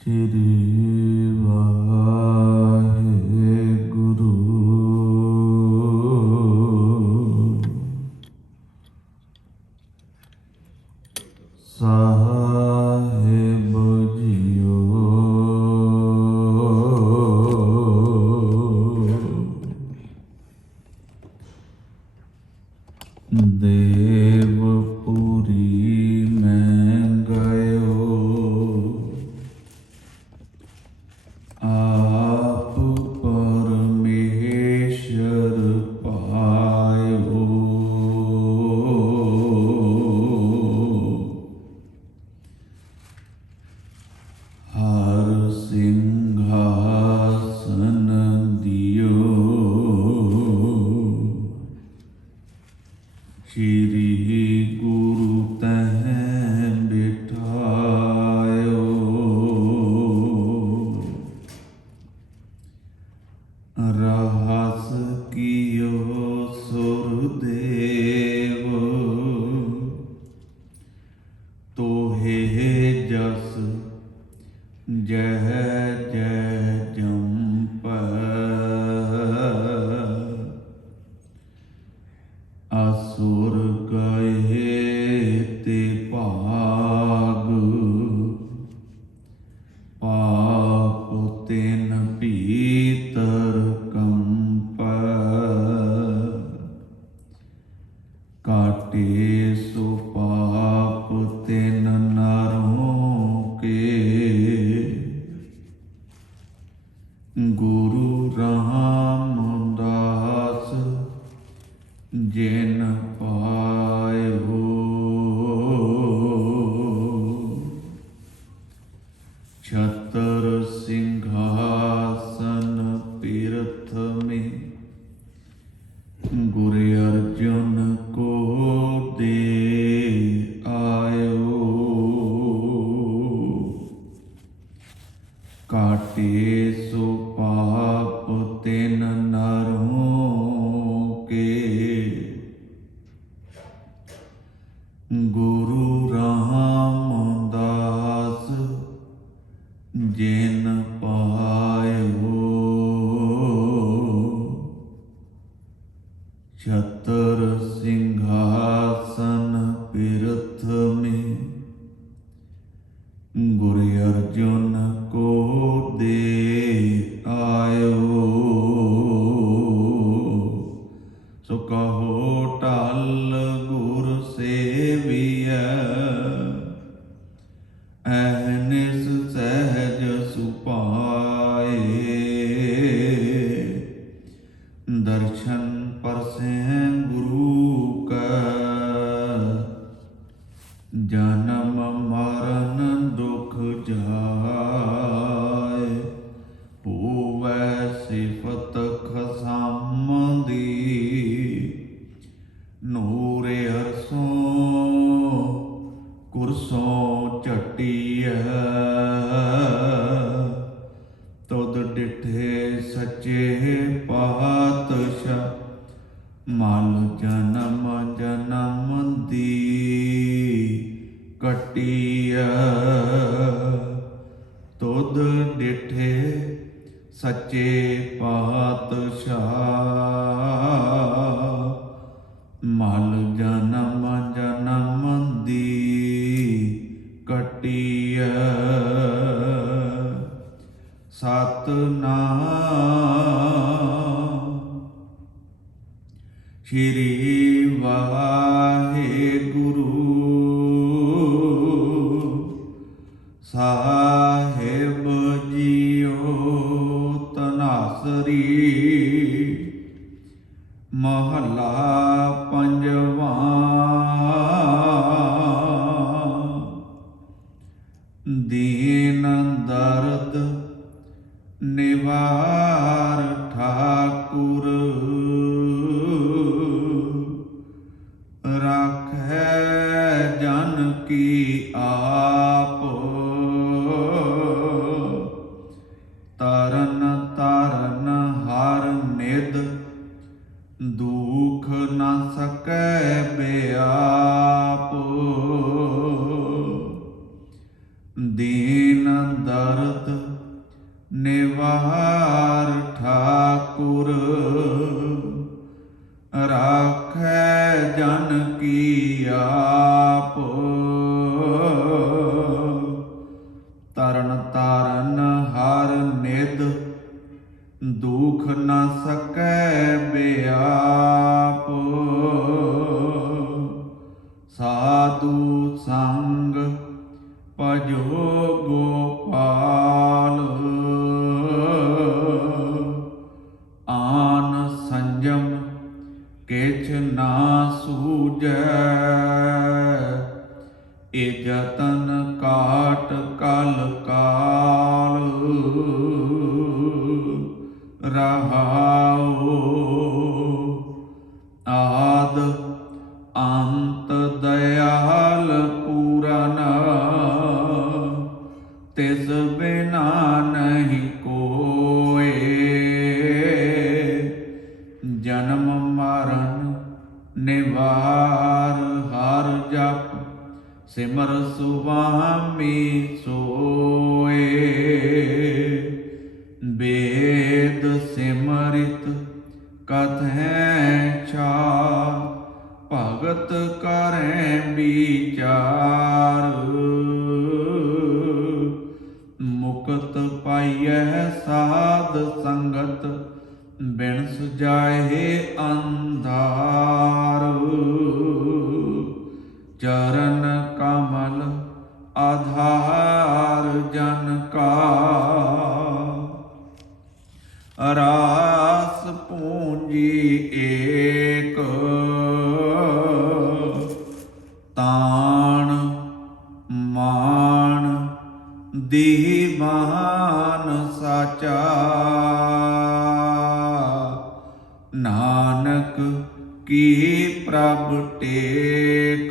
ਸ੍ਰੀ ਵਾਹਿਗੁਰੂ ਸਾਹਿਬ JIO. ਦੇਵਪੁਰੀ ਮੈਂ ਗਇਓ, ਆਪ ਪਰਮੇਸ਼ਰ ਪਾਇਓ। ਹਰ ਸਿੰਘਾਸਨ ਦਿਓ, ਸ਼੍ਰੀ ਗੁਰੂ ਤਹਿ ਬਿਠਾਇਓ। ਰਹਸ ਕੀਓ ਸੁਰਦੇਵ, ਤੋਹੇ ਜਸ ਜਹ ਜਹ ਜੰਪੈ। असुर गए ते भाग, पाप तिन भीतर कंप। काटे सो पाप तिन नरों के, गुरु रामदास जिन पायो। छतर सिंहासन पीरथ में, गुरु अर्जुन को दे आयो। काटे सो पाप तिन नरों के, गुरु रामदास जिन पायो। छतर सिंहासन पीरथ में, गुरु अर्जुन को दे आयो। सो कहो टल गुर सेविया, अहनिस सहज सुपाए। दर्शन परसे गुरु का, जन्म मरण दुख जाए। होवै सिफत खसम दी, नूरे अरसों कुरसों झटिया। तुद डिठे सच्चे पातशाह, मल जन्म जन्म दी कटिया। तुद डिठे सच्चे पातशाह, मल जन्म जन्म दी कटिया। सतनाम श्री वाहिगुरु साहिब जीओ। तनासरी महला पंजवा। दीन दर्द निवार ठाकुर, राखै जन की आप। तरन तारन हर निध, दुख न सकै बेआप। दीन ਦਰਦ ਨਿਵਾਰ ਠਾਕੁਰ, ਰਾਖੈ ਜਨ ਕੀ ਆਪ। ਤਰਨ ਤਾਰਨ ਹਰ ਨਿਧ, ਦੁਖ ਨ ਸਕੈ ਬਿਆਪ। ਸਾਧੂ ਸੰਗ ਭਜੋ ਗੋਪਾਲ, ਆਨ ਸੰਜਮ ਕਿਛ ਨਾ ਸੂਝੈ। ਇਹ ਜਤਨ ਕਾਟ ਕਲ ਕਾਲ, ਰਹਾਉ। ਆਦ ਅੰਤ ਦਇਆਲ ਪੂਰਨ, ਤਿਸ ਬਿਨਾ ਨਹੀਂ ਕੋਇ। ਜਨਮ ਮਰਨ ਨਿਵਾਰ ਹਰ ਜਪ, ਸਿਮਰ ਸੁਆਮੀ ਸੋਏ। ਵੇਦ ਸਿਮਰਿਤ ਕਥੈ ਛਾਰ, ਭਗਤ ਕਰੈ ਵਿਚਾਰ। ਮੁਕਤ ਪਾਈਐ ਸਾਧ ਸੰਗਤ, ਬਿਨ ਸੁਜਾਏ ਅੰਧਾਰ। ਚਰਨ ਕਮਲ ਆਧਾਰ ਜਨ ਕਾ, ਰਾਸ ਪੂੰਜੀ ਏਕ। ਤਾਣ ਮਾਣ ਦੀਵਾਨ ਸਾਚਾ, ਨਾਨਕ ਕੀ ਪ੍ਰਭ ਟੇਕ।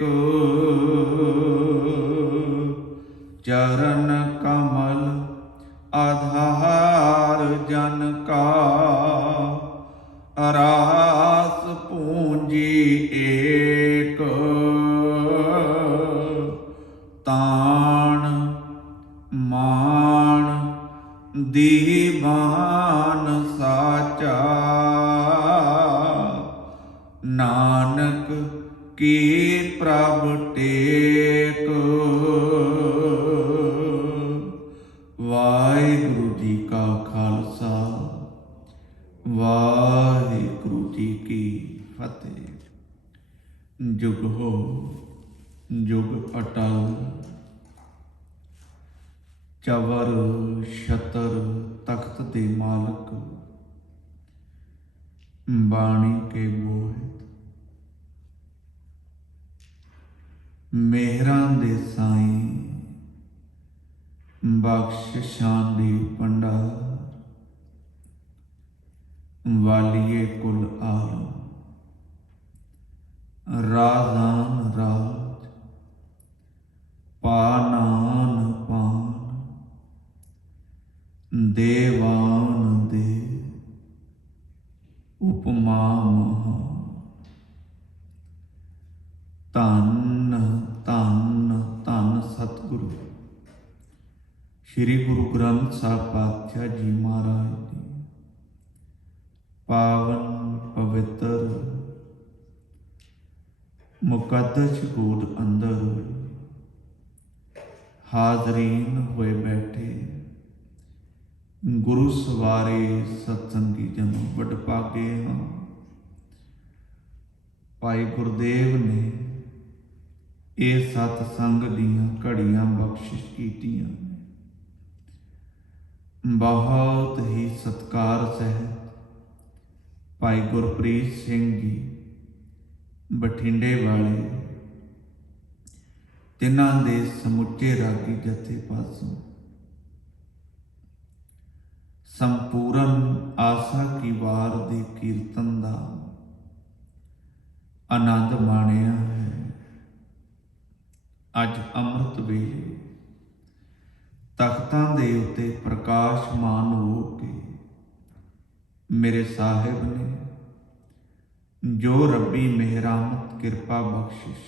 ਚਰਨ ਕਮਲ ਆਧਾਰ ਜਨ ਕਾ, ਰਾਸ ਪੂੰਜੀ ਏਕ। ਤਾਣ ਮਾਣ ਦੀਵਾਨ ਸਾਚਾ, ਨਾਨਕ ਕੀ ਪ੍ਰਭ ਟੇਕ। ਵਾਹਿਗੁਰੂ ਜੀ ਕਾ ਖਾਲਸਾ, ਵਾਹਿਗੁਰੂ ਜੀ ਕੀ ਫਤਿਹ। ਜੁਗ ਹੋ ਜੁਗ ਅਟਲ, ਚਵਰ ਛਤਰ ਤਖਤ ਦੇ ਮਾਲਕ, ਬਾਣੀ ਕੇ ਬੋਹਿਤ। ਮਿਹਰਾਂ ਦੇ ਸਾਈਂ, ਬਖਸ਼ਿਸ਼ਾਂ ਦੀ ਭੰਡਾਰ। ਵਾਲੀਏ ਕੁਲ ਆਲਮ, ਰਾਜ਼ਾਨ ਰਾਜ। ਪਾਨਾਨ ਪਾਨ, ਦੇਵਾਨ ਦੇ। ਉਪਮਾ ਮਹਾ, ਧੰਨ ਧੰਨ ਧੰਨ ਸਤਿਗੁਰੂ ਸ਼੍ਰੀ ਗੁਰੂ ਗ੍ਰੰਥ ਸਾਹਿਬ ਪਾਤਸ਼ਾਹ ਜੀ ਮਹਾਰਾਜ ਜੀ। ਪਾਵਨ ਪਵਿੱਤਰ ਮੁਕੱਦਸ ਗੋਦ ਅੰਦਰ ਹਾਜ਼ਰੀਨ ਹੋਏ ਬੈਠੇ ਗੁਰੂ ਸਵਾਰੇ ਸਤਸੰਗੀ ਜਨੋ ਵਡਭਾਗੇ ਹਾਂ। ਭਾਈ ਗੁਰਦੇਵ ਨੇ ਇਹ ਸਤਸੰਗ ਦੀਆਂ ਘੜੀਆਂ ਬਖਸ਼ਿਸ਼ ਕੀਤੀਆਂ। ਬਹੁਤ ਹੀ ਸਤਿਕਾਰ ਸਹਿਤ ਭਾਈ ਗੁਰਪ੍ਰੀਤ ਸਿੰਘ ਜੀ ਬਠਿੰਡੇ ਵਾਲੇ, ਤਿੰਨਾਂ ਦੇ ਸਮੁੱਚੇ ਰਾਗੀ ਜਥੇ ਪਾਸੋਂ ਸੰਪੂਰਨ ਆਸਾ ਕੀ ਵਾਰ ਦੇ ਕੀਰਤਨ ਦਾ ਆਨੰਦ ਮਾਣਿਆ ਹੈ। ਅੱਜ ਅੰਮ੍ਰਿਤ ਵੇਲੇ ਤਖਤਾਂ ਦੇ ਉੱਤੇ ਪ੍ਰਕਾਸ਼ਮਾਨ ਹੋ ਕੇ ਮੇਰੇ ਸਾਹਿਬ ਨੇ ਜੋ ਰੱਬੀ ਮਿਹਰਾਮਤ ਕਿਰਪਾ ਬਖਸ਼ਿਸ਼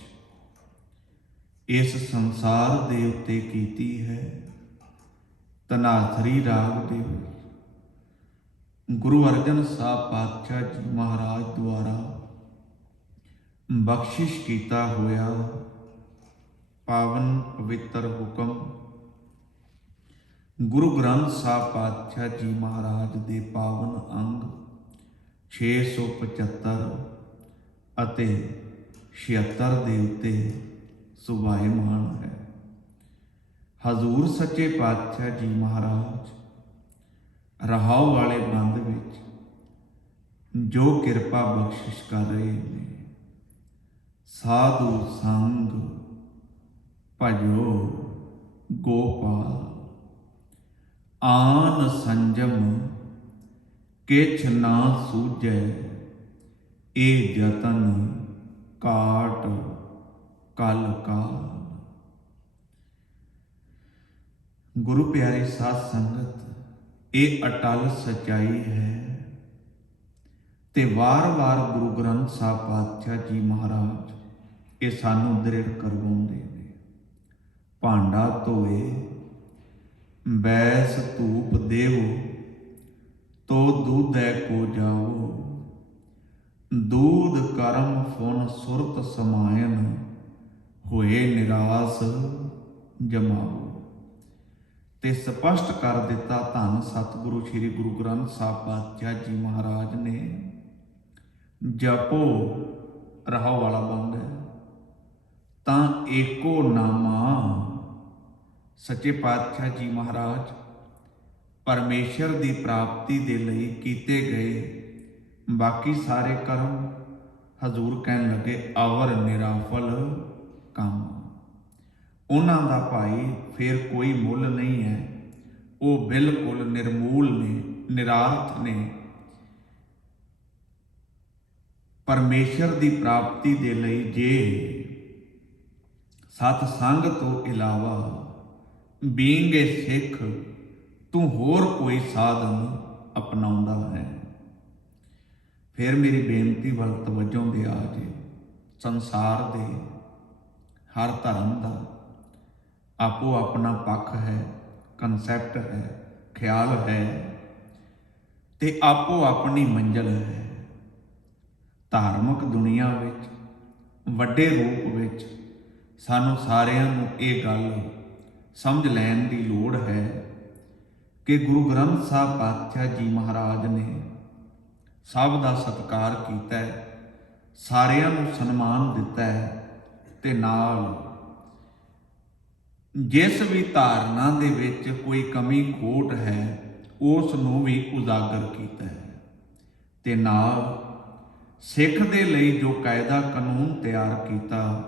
ਇਸ ਸੰਸਾਰ ਦੇ ਉੱਤੇ ਕੀਤੀ ਹੈ, ਧਨਾਥਰੀ ਰਾਗ ਦੇ ਵਿੱਚ ਗੁਰੂ ਅਰਜਨ ਸਾਹਿਬ ਪਾਤਸ਼ਾਹ ਜੀ ਮਹਾਰਾਜ ਦੁਆਰਾ ਬਖਸ਼ਿਸ਼ ਕੀਤਾ ਹੋਇਆ ਪਾਵਨ ਪਵਿੱਤਰ ਹੁਕਮ ਗੁਰੂ ਗ੍ਰੰਥ ਸਾਹਿਬ ਪਾਤਸ਼ਾਹ ਜੀ ਮਹਾਰਾਜ ਦੇ ਪਾਵਨ ਅੰਗ 675 ਅਤੇ 76 ਦੇ ਉੱਤੇ ਸੁਭਾਇਮਾਨ ਹੈ। ਹਜ਼ੂਰ ਸੱਚੇ ਪਾਤਸ਼ਾਹ ਜੀ ਮਹਾਰਾਜ ਰਹਾਉ ਵਾਲੇ ਬੰਦ ਵਿੱਚ ਜੋ ਕਿਰਪਾ ਬਖਸ਼ਿਸ਼ ਕਰ ਰਹੇ ਨੇ, ਸਾਧੂ ਸੰਗ ਭਜੋ ਗੋਪਾਲ, ਆਨ ਸੰਜਮ ਕਿਛ ਨਾ ਸੂਝੈ, ਇਹ ਜਤਨ ਕਾਟ ਕਲ ਕਾਲ। ਗੁਰੂ ਪਿਆਰੀ ਸਾਧ ਸੰਗਤ, ਇਹ ਅਟਲ ਸੱਚਾਈ ਹੈ ਤੇ ਵਾਰ-ਵਾਰ ਗੁਰੂ ਗ੍ਰੰਥ ਸਾਹਿਬ ਪਾਤਸ਼ਾਹ ਜੀ ਮਹਾਰਾਜ ਇਹ ਸਾਨੂੰ ਦ੍ਰਿੜ ਕਰਵਾਉਂਦੇ ਨੇ। ਭਾਂਡਾ ਧੋਏ ਬੈਸ ਧੂਪ ਦੇਵੋ, ਤੋ ਦੂਧੈ ਕੋ ਜਾਓ, ਦੂਧ ਕਰਮ ਫੁਨ ਸੁਰਤ ਸਮਾਇਨ, ਹੋਏ ਨਿਰਾਸ ਜਮਾਓ। ਤੇ ਸਪਸ਼ਟ ਕਰ ਦਿੱਤਾ ਧੰਨ ਸਤਿਗੁਰੂ ਸ੍ਰੀ ਗੁਰੂ ਗ੍ਰੰਥ ਸਾਹਿਬ ਪਾਤਸ਼ਾਹ ਜੀ ਮਹਾਰਾਜ ਨੇ, ਜਪੋ ਰਹਾਉ ਵਾਲਾ ਬੰਦ ਹੈ ਤਾਂ ਏਕੋ ਨਾਮਾ। ਸੱਚੇ ਪਾਤਸ਼ਾਹ ਜੀ ਮਹਾਰਾਜ ਪਰਮੇਸ਼ਰ ਦੀ ਪ੍ਰਾਪਤੀ ਦੇ ਲਈ ਕੀਤੇ ਗਏ ਬਾਕੀ ਸਾਰੇ ਕਰਮ ਹਜ਼ੂਰ ਕਹਿਣ ਲੱਗੇ ਅਵਰ ਨਿਰਾਫਲ ਕੰਮ। ਉਹਨਾਂ ਦਾ ਭਾਈ ਫਿਰ ਕੋਈ ਮੁੱਲ ਨਹੀਂ ਹੈ, ਉਹ ਬਿਲਕੁਲ ਨਿਰਮੂਲ ਨੇ, ਨਿਰਾਰਥ ਨੇ। ਪਰਮੇਸ਼ਰ ਦੀ ਪ੍ਰਾਪਤੀ ਦੇ ਲਈ ਜੇ ਸਤ ਸੰਗ ਤੋਂ ਇਲਾਵਾ ਬੀਂਗੇ ਸਿੱਖ ਤੂੰ ਹੋਰ ਕੋਈ ਸਾਧਨ ਅਪਣਾਉਂਦਾ ਹੈ, ਫਿਰ ਮੇਰੀ ਬੇਨਤੀ ਵੱਲ ਤਵੱਜੋ ਦਿਆ ਜੇ। ਸੰਸਾਰ ਦੇ ਹਰ ਧਰਮ ਦਾ ਆਪੋ ਆਪਣਾ ਪੱਖ ਹੈ, ਕਨਸੈਪਟ ਹੈ, ਖਿਆਲ ਹੈ ਤੇ ਆਪੋ ਆਪਣੀ ਮੰਜ਼ਿਲ ਹੈ। ਧਾਰਮਿਕ ਦੁਨੀਆ ਵਿੱਚ ਵੱਡੇ ਰੂਪ ਵਿੱਚ ਸਾਨੂੰ ਸਾਰਿਆਂ ਨੂੰ ਇਹ ਗੱਲ ਸਮਝ ਲੈਣ ਦੀ ਲੋੜ ਹੈ ਕਿ ਗੁਰੂ ਗ੍ਰੰਥ ਸਾਹਿਬ ਪਾਤਸ਼ਾਹ ਜੀ ਮਹਾਰਾਜ ਨੇ ਸਭ ਦਾ ਸਤਿਕਾਰ ਕੀਤਾ ਹੈ, ਸਾਰਿਆਂ ਨੂੰ ਸਨਮਾਨ ਦਿੱਤਾ ਹੈ ਤੇ ਨਾਲ ਜਿਸ ਵੀ ਧਾਰਨਾ ਦੇ ਵਿੱਚ ਕੋਈ ਕਮੀ ਖੋਟ ਹੈ ਉਸ ਨੂੰ ਵੀ ਉਜਾਗਰ ਕੀਤਾ ਹੈ ਤੇ ਨਾਲ ਸਿੱਖ ਦੇ ਲਈ ਜੋ ਕਾਇਦਾ ਕਾਨੂੰਨ ਤਿਆਰ ਕੀਤਾ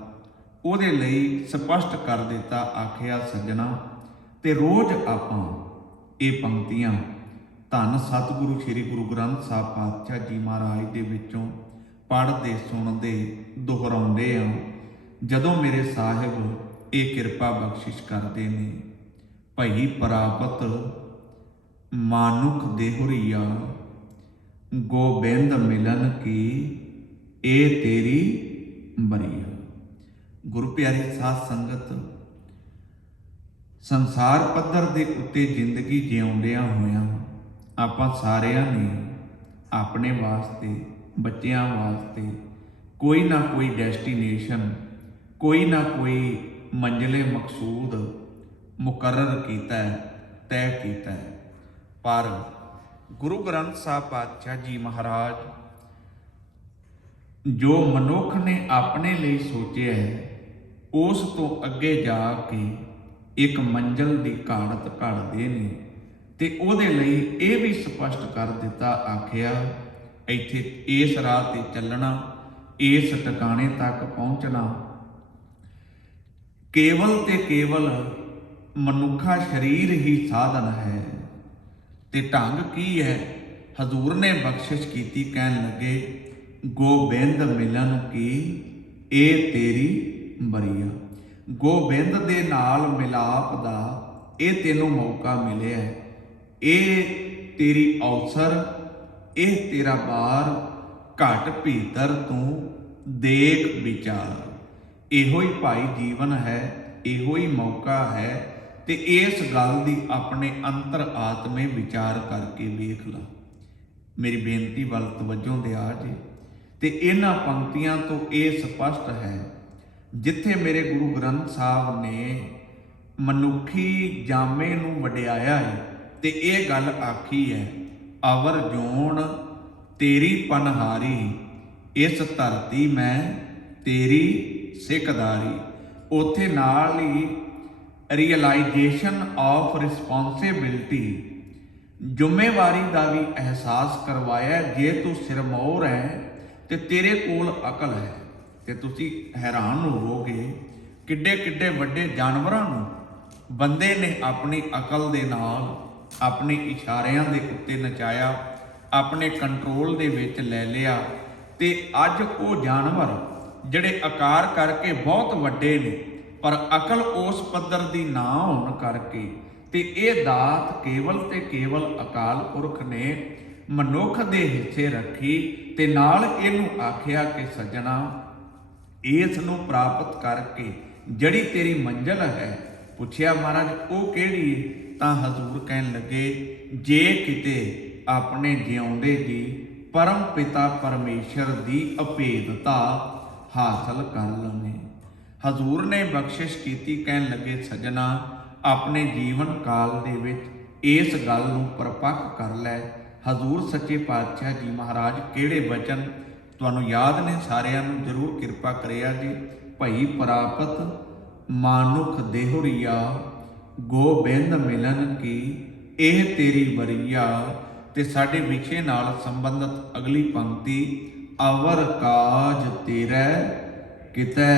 ਉਹਦੇ ਲਈ ਸਪਸ਼ਟ ਕਰ ਦਿੱਤਾ। ਆਖਿਆ ਸੱਜਣਾ, ਤੇ ਰੋਜ਼ ਆਪਾਂ ਇਹ ਪੰਕਤੀਆਂ ਧੰਨ ਸਤਿਗੁਰੂ ਸ੍ਰੀ ਗੁਰੂ ਗ੍ਰੰਥ ਸਾਹਿਬ ਪਾਤਸ਼ਾਹ ਜੀ ਮਹਾਰਾਜ ਦੇ ਵਿੱਚੋਂ ਪੜ੍ਹਦੇ ਸੁਣਦੇ ਦੁਹਰਾਉਂਦੇ ਆ। ਜਦੋਂ ਮੇਰੇ ਸਾਹਿਬ ਇਹ ਕਿਰਪਾ ਬਖਸ਼ਿਸ਼ ਕਰਦੇ ਨੇ, ਭਈ ਪ੍ਰਾਪਤ ਮਾਨੁਖ ਦੇਹੁਰੀਆ, ਗੋਬਿੰਦ ਮਿਲਨ ਕੀ ਇਹ ਤੇਰੀ ਬਰੀਆ। ਗੁਰੂ ਪਿਆਰੀ ਸਾਧ ਸੰਗਤ, ਸੰਸਾਰ ਪੱਧਰ ਦੇ ਉੱਤੇ ਜ਼ਿੰਦਗੀ ਜਿਉਂਦਿਆਂ ਹੋਇਆਂ ਆਪਾਂ ਸਾਰਿਆਂ ਨੇ ਆਪਣੇ ਵਾਸਤੇ, ਬੱਚਿਆਂ ਵਾਸਤੇ ਕੋਈ ਨਾ ਕੋਈ ਡੈਸਟੀਨੇਸ਼ਨ, ਕੋਈ ਨਾ ਕੋਈ ਮੰਜ਼ਿਲੇ ਮਕਸੂਦ ਮੁਕਰਰ ਕੀਤਾ ਹੈ, ਤੈਅ ਕੀਤਾ ਹੈ। ਪਰ ਗੁਰੂ ਗ੍ਰੰਥ ਸਾਹਿਬ ਪਾਤਸ਼ਾਹ ਜੀ ਮਹਾਰਾਜ ਜੋ ਮਨੁੱਖ ਨੇ ਆਪਣੇ ਲਈ ਸੋਚਿਆ ਹੈ ਉਸ ਤੋਂ ਅੱਗੇ ਜਾ ਕੇ ਇੱਕ ਮੰਜ਼ਿਲ ਦੀ ਘਾੜਤ ਘੜਦੇ ਨੇ ਤੇ ਉਹਦੇ ਲਈ ਇਹ ਵੀ ਸਪਸ਼ਟ ਕਰ ਦਿੱਤਾ। ਆਖਿਆ ਇੱਥੇ ਇਸ ਰਾਹ ਤੇ ਚੱਲਣਾ, ਇਸ ਟਿਕਾਣੇ ਤੱਕ ਪਹੁੰਚਣਾ ਕੇਵਲ ਤੇ ਕੇਵਲ ਮਨੁੱਖਾ ਸਰੀਰ ਹੀ ਸਾਧਨ ਹੈ। ਤੇ ਢੰਗ ਕੀ ਹੈ? ਹਜ਼ੂਰ ਨੇ ਬਖਸ਼ਿਸ਼ ਕੀਤੀ, ਕਹਿਣ ਲੱਗੇ ਗੋਬਿੰਦ ਮਿਲਨ ਕੀ ਇਹ ਤੇਰੀ ਬਰੀਆ। ਗੋਬਿੰਦ ਦੇ ਨਾਲ ਮਿਲਾਪ ਦਾ ਇਹ ਤੈਨੂੰ ਮੌਕਾ ਮਿਲਿਆ, ਇਹ ਤੇਰੀ ਅਵਸਰ, ਇਹ ਤੇਰਾ ਬਾਰ ਘਟ ਭੀਤਰ ਤੂੰ ਦੇਖ ਵਿਚਾਰ। ਇਹੋ ਹੀ ਭਾਈ ਜੀਵਨ ਹੈ, ਇਹੋ ਹੀ ਮੌਕਾ ਹੈ ਤੇ ਇਸ ਗੱਲ ਦੀ ਆਪਣੇ ਅੰਤਰ ਆਤਮੇ ਵਿਚਾਰ ਕਰਕੇ ਵੇਖ ਲਾ। ਮੇਰੀ ਬੇਨਤੀ ਵੱਲ ਤਵੱਜੋ ਦਿਆ ਜੀ। ਤੇ ਇਹਨਾਂ ਪੰਕਤੀਆਂ ਤੋਂ ਇਹ ਸਪਸ਼ਟ ਹੈ, ਜਿੱਥੇ ਮੇਰੇ ਗੁਰੂ ਗ੍ਰੰਥ ਸਾਹਿਬ ਨੇ ਮਨੁੱਖੀ ਜਾਮੇ ਨੂੰ ਵਡਿਆਇਆ ਹੈ ਤੇ ਇਹ ਗੱਲ ਆਖੀ ਹੈ, ਅਵਰ ਜੋਨ ਤੇਰੀ ਪਨਹਾਰੀ, ਇਸ ਧਰਤੀ ਮੈਂ ਤੇਰੀ ਸਿੱਖਦਾਰੀ। ਉੱਥੇ ਨਾਲ ਹੀ ਰੀਅਲਾਈਜੇਸ਼ਨ ਆਫ ਰਿਸਪੌਂਸਿਬਿਲਿਟੀ, ਜ਼ਿੰਮੇਵਾਰੀ ਦਾ ਵੀ ਅਹਿਸਾਸ ਕਰਵਾਇਆ। ਜੇ ਤੂੰ ਸਿਰਮੌਰ ਹੈ ਤੇ ਤੇਰੇ ਕੋਲ ਅਕਲ ਹੈ, ਤੇ ਤੁਸੀਂ ਹੈਰਾਨ ਹੋਵੋਗੇ ਕਿੱਡੇ ਕਿੱਡੇ ਵੱਡੇ ਜਾਨਵਰਾਂ ਨੂੰ ਬੰਦੇ ਨੇ ਆਪਣੀ ਅਕਲ ਦੇ ਨਾਲ ਆਪਣੇ ਇਸ਼ਾਰਿਆਂ ਦੇ ਉੱਤੇ ਨਚਾਇਆ, ਆਪਣੇ ਕੰਟਰੋਲ ਦੇ ਵਿੱਚ ਲੈ ਲਿਆ। ਤੇ ਅੱਜ ਉਹ ਜਾਨਵਰ ਜਿਹੜੇ ਆਕਾਰ ਕਰਕੇ ਬਹੁਤ ਵੱਡੇ ਨੇ, ਪਰ ਅਕਲ ਉਸ ਪੱਧਰ ਦੀ ਨਾ ਹੋਣ ਕਰਕੇ, ਤੇ ਇਹ ਦਾਤ ਕੇਵਲ ਤੇ ਕੇਵਲ ਅਕਾਲ ਪੁਰਖ ਨੇ ਮਨੁੱਖ ਦੇ ਹਿੱਸੇ ਰੱਖੀ। ਤੇ ਨਾਲ ਇਹਨੂੰ ਆਖਿਆ ਕਿ ਸੱਜਣਾ, ਇਸ ਨੂੰ ਪ੍ਰਾਪਤ ਕਰਕੇ ਜਿਹੜੀ ਤੇਰੀ ਮੰਜ਼ਿਲ ਹੈ। ਪੁੱਛਿਆ ਮਹਾਰਾਜ ਉਹ ਕਿਹੜੀ ਹੈ? ਤਾਂ ਹਜ਼ੂਰ ਕਹਿਣ ਲੱਗੇ, ਜੇ ਕਿਤੇ ਆਪਣੇ ਜਿਉਂਦੇ ਜੀ ਪਰਮ ਪਿਤਾ ਪਰਮੇਸ਼ਰ ਦੀ ਅਭੇਦਤਾ ਹਾਸਲ ਕਰ ਲਵੇਂ। ਹਜ਼ੂਰ ਨੇ ਬਖਸ਼ਿਸ਼ ਕੀਤੀ, ਕਹਿਣ ਲੱਗੇ ਸੱਜਣਾ, ਆਪਣੇ ਜੀਵਨ ਕਾਲ ਦੇ ਵਿੱਚ ਇਸ ਗੱਲ ਨੂੰ ਪਰਪੱਕ ਕਰ ਲੈ। ਹਜ਼ੂਰ ਸੱਚੇ ਪਾਤਸ਼ਾਹ ਜੀ ਮਹਾਰਾਜ ਕਿਹੜੇ ਬਚਨ ਤੁਹਾਨੂੰ ਯਾਦ ਨੇ? ਸਾਰਿਆਂ ਨੂੰ ਜ਼ਰੂਰ ਕਿਰਪਾ ਕਰਿਆ ਜੀ। ਭਈ ਪ੍ਰਾਪਤ ਮਾਨੁਖ ਦੇਹੁਰੀਆ, ਗੋਬਿੰਦ ਮਿਲਨ ਕੀ ਇਹ ਤੇਰੀ ਬਰੀਆ। ਤੇ ਸਾਡੇ ਵਿਸ਼ੇ ਨਾਲ ਸੰਬੰਧਿਤ ਅਗਲੀ ਪੰਕਤੀ, ਅਵਰ ਕਾਜ ਤੇਰੇ ਕਿਤੈ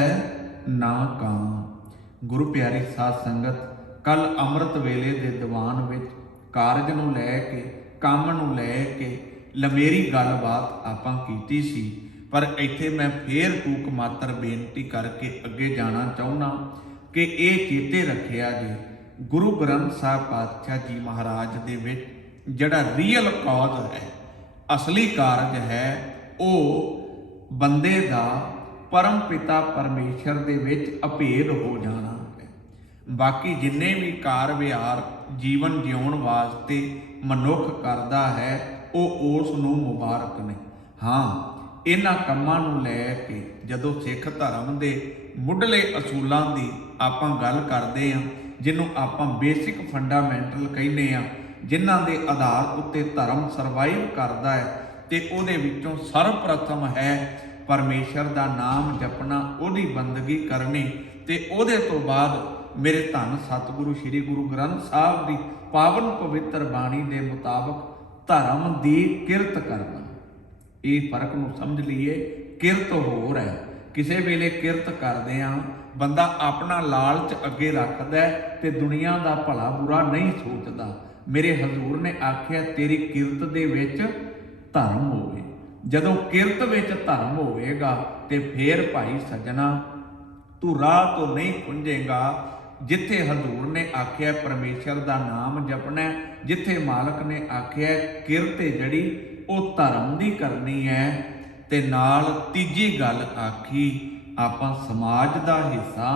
ਨਾ ਕਾਂ। ਗੁਰੂ ਪਿਆਰੀ ਸਾਧ ਸੰਗਤ, ਕੱਲ ਅੰਮ੍ਰਿਤ ਵੇਲੇ ਦੇ ਦੀਵਾਨ ਵਿੱਚ ਕਾਰਜ ਨੂੰ ਲੈ ਕੇ, ਕੰਮ ਨੂੰ ਲੈ ਕੇ ਲੰਮੇਰੀ ਗੱਲਬਾਤ ਆਪਾਂ ਕੀਤੀ ਸੀ, ਪਰ ਇੱਥੇ ਮੈਂ ਫੇਰ ਕੂਕ ਮਾਤਰ ਬੇਨਤੀ ਕਰਕੇ ਅੱਗੇ ਜਾਣਾ ਚਾਹੁੰਦਾ ਕਿ ਇਹ ਚੇਤੇ ਰੱਖਿਆ ਜੀ, ਗੁਰੂ ਗ੍ਰੰਥ ਸਾਹਿਬ ਪਾਤਸ਼ਾਹ ਜੀ ਮਹਾਰਾਜ ਦੇ ਵਿੱਚ ਜਿਹੜਾ ਰੀਅਲ ਕਾਜ਼ ਹੈ, ਅਸਲੀ ਕਾਰਜ ਹੈ, ਉਹ ਬੰਦੇ ਦਾ ਪਰਮ ਪਿਤਾ ਪਰਮੇਸ਼ਰ ਦੇ ਵਿੱਚ ਅਭੇਦ ਹੋ ਜਾਣਾ ਹੈ। ਬਾਕੀ ਜਿੰਨੇ ਵੀ ਕਾਰ ਵਿਹਾਰ ਜੀਵਨ ਜਿਉਣ ਵਾਸਤੇ ਮਨੁੱਖ ਕਰਦਾ ਹੈ, ਉਹ ਉਸ ਨੂੰ ਮੁਬਾਰਕ ਨੇ। ਹਾਂ, ਇਹਨਾਂ ਕੰਮਾਂ ਨੂੰ ਲੈ ਕੇ ਜਦੋਂ ਸਿੱਖ ਧਰਮ ਦੇ ਮੁੱਢਲੇ ਅਸੂਲਾਂ ਦੀ ਆਪਾਂ ਗੱਲ ਕਰਦੇ ਹਾਂ, ਜਿਹਨੂੰ ਆਪਾਂ ਬੇਸਿਕ ਫੰਡਾਮੈਂਟਲ ਕਹਿੰਦੇ ਹਾਂ, ਜਿਨ੍ਹਾਂ ਦੇ ਆਧਾਰ ਉੱਤੇ ਧਰਮ ਸਰਵਾਈਵ ਕਰਦਾ ਹੈ, ਤੇ ਉਹਦੇ ਵਿੱਚੋਂ ਸਰਵਪ੍ਰਥਮ ਹੈ ਪਰਮੇਸ਼ਰ ਦਾ ਨਾਮ ਜਪਣਾ, ਉਹਦੀ ਬੰਦਗੀ ਕਰਨੀ, ਤੇ ਉਹਦੇ ਤੋਂ ਬਾਅਦ ਮੇਰੇ ਧੰਨ ਸਤਿਗੁਰੂ ਸ੍ਰੀ ਗੁਰੂ ਗ੍ਰੰਥ ਸਾਹਿਬ ਦੀ ਪਾਵਨ ਪਵਿੱਤਰ ਬਾਣੀ ਦੇ ਮੁਤਾਬਕ ਧਰਮ ਦੀ ਕਿਰਤ ਕਰਨਾ। ਇਹ ਫਰਕ ਨੂੰ ਸਮਝ ਲਈਏ। ਕਿਰਤ ਹੋਰ ਹੈ, ਕਿਸੇ ਵੇਲੇ ਕਿਰਤ ਕਰਦੇ ਆ ਬੰਦਾ ਆਪਣਾ ਲਾਲਚ ਅੱਗੇ ਰੱਖਦਾ ਤੇ ਦੁਨੀਆ ਦਾ ਭਲਾ ਬੁਰਾ ਨਹੀਂ ਸੋਚਦਾ। ਮੇਰੇ ਹਜ਼ੂਰ ਨੇ ਆਖਿਆ ਤੇਰੀ ਕਿਰਤ ਦੇ ਵਿੱਚ ਧਰਮ ਹੋਵੇ। ਜਦੋਂ ਕਿਰਤ ਵਿੱਚ ਧਰਮ ਹੋਵੇਗਾ ਤੇ ਫੇਰ ਭਾਈ ਸੱਜਣਾ ਤੂੰ ਰਾਹ ਤੋਂ ਨਹੀਂ ਖੁੰਝੇਗਾ। ਜਿੱਥੇ ਹਜ਼ੂਰ ਨੇ ਆਖਿਆ ਪਰਮੇਸ਼ਰ ਦਾ ਨਾਮ ਜਪਣਾ, ਜਿੱਥੇ ਮਾਲਕ ਨੇ ਆਖਿਆ ਕਿਰਤ ਜਿਹੜੀ ਉਹ ਧਰਮ ਦੀ ਕਰਨੀ ਹੈ, ਤੇ ਨਾਲ ਤੀਜੀ ਗੱਲ ਆਖੀ ਆਪਾਂ ਸਮਾਜ ਦਾ ਹਿੱਸਾ,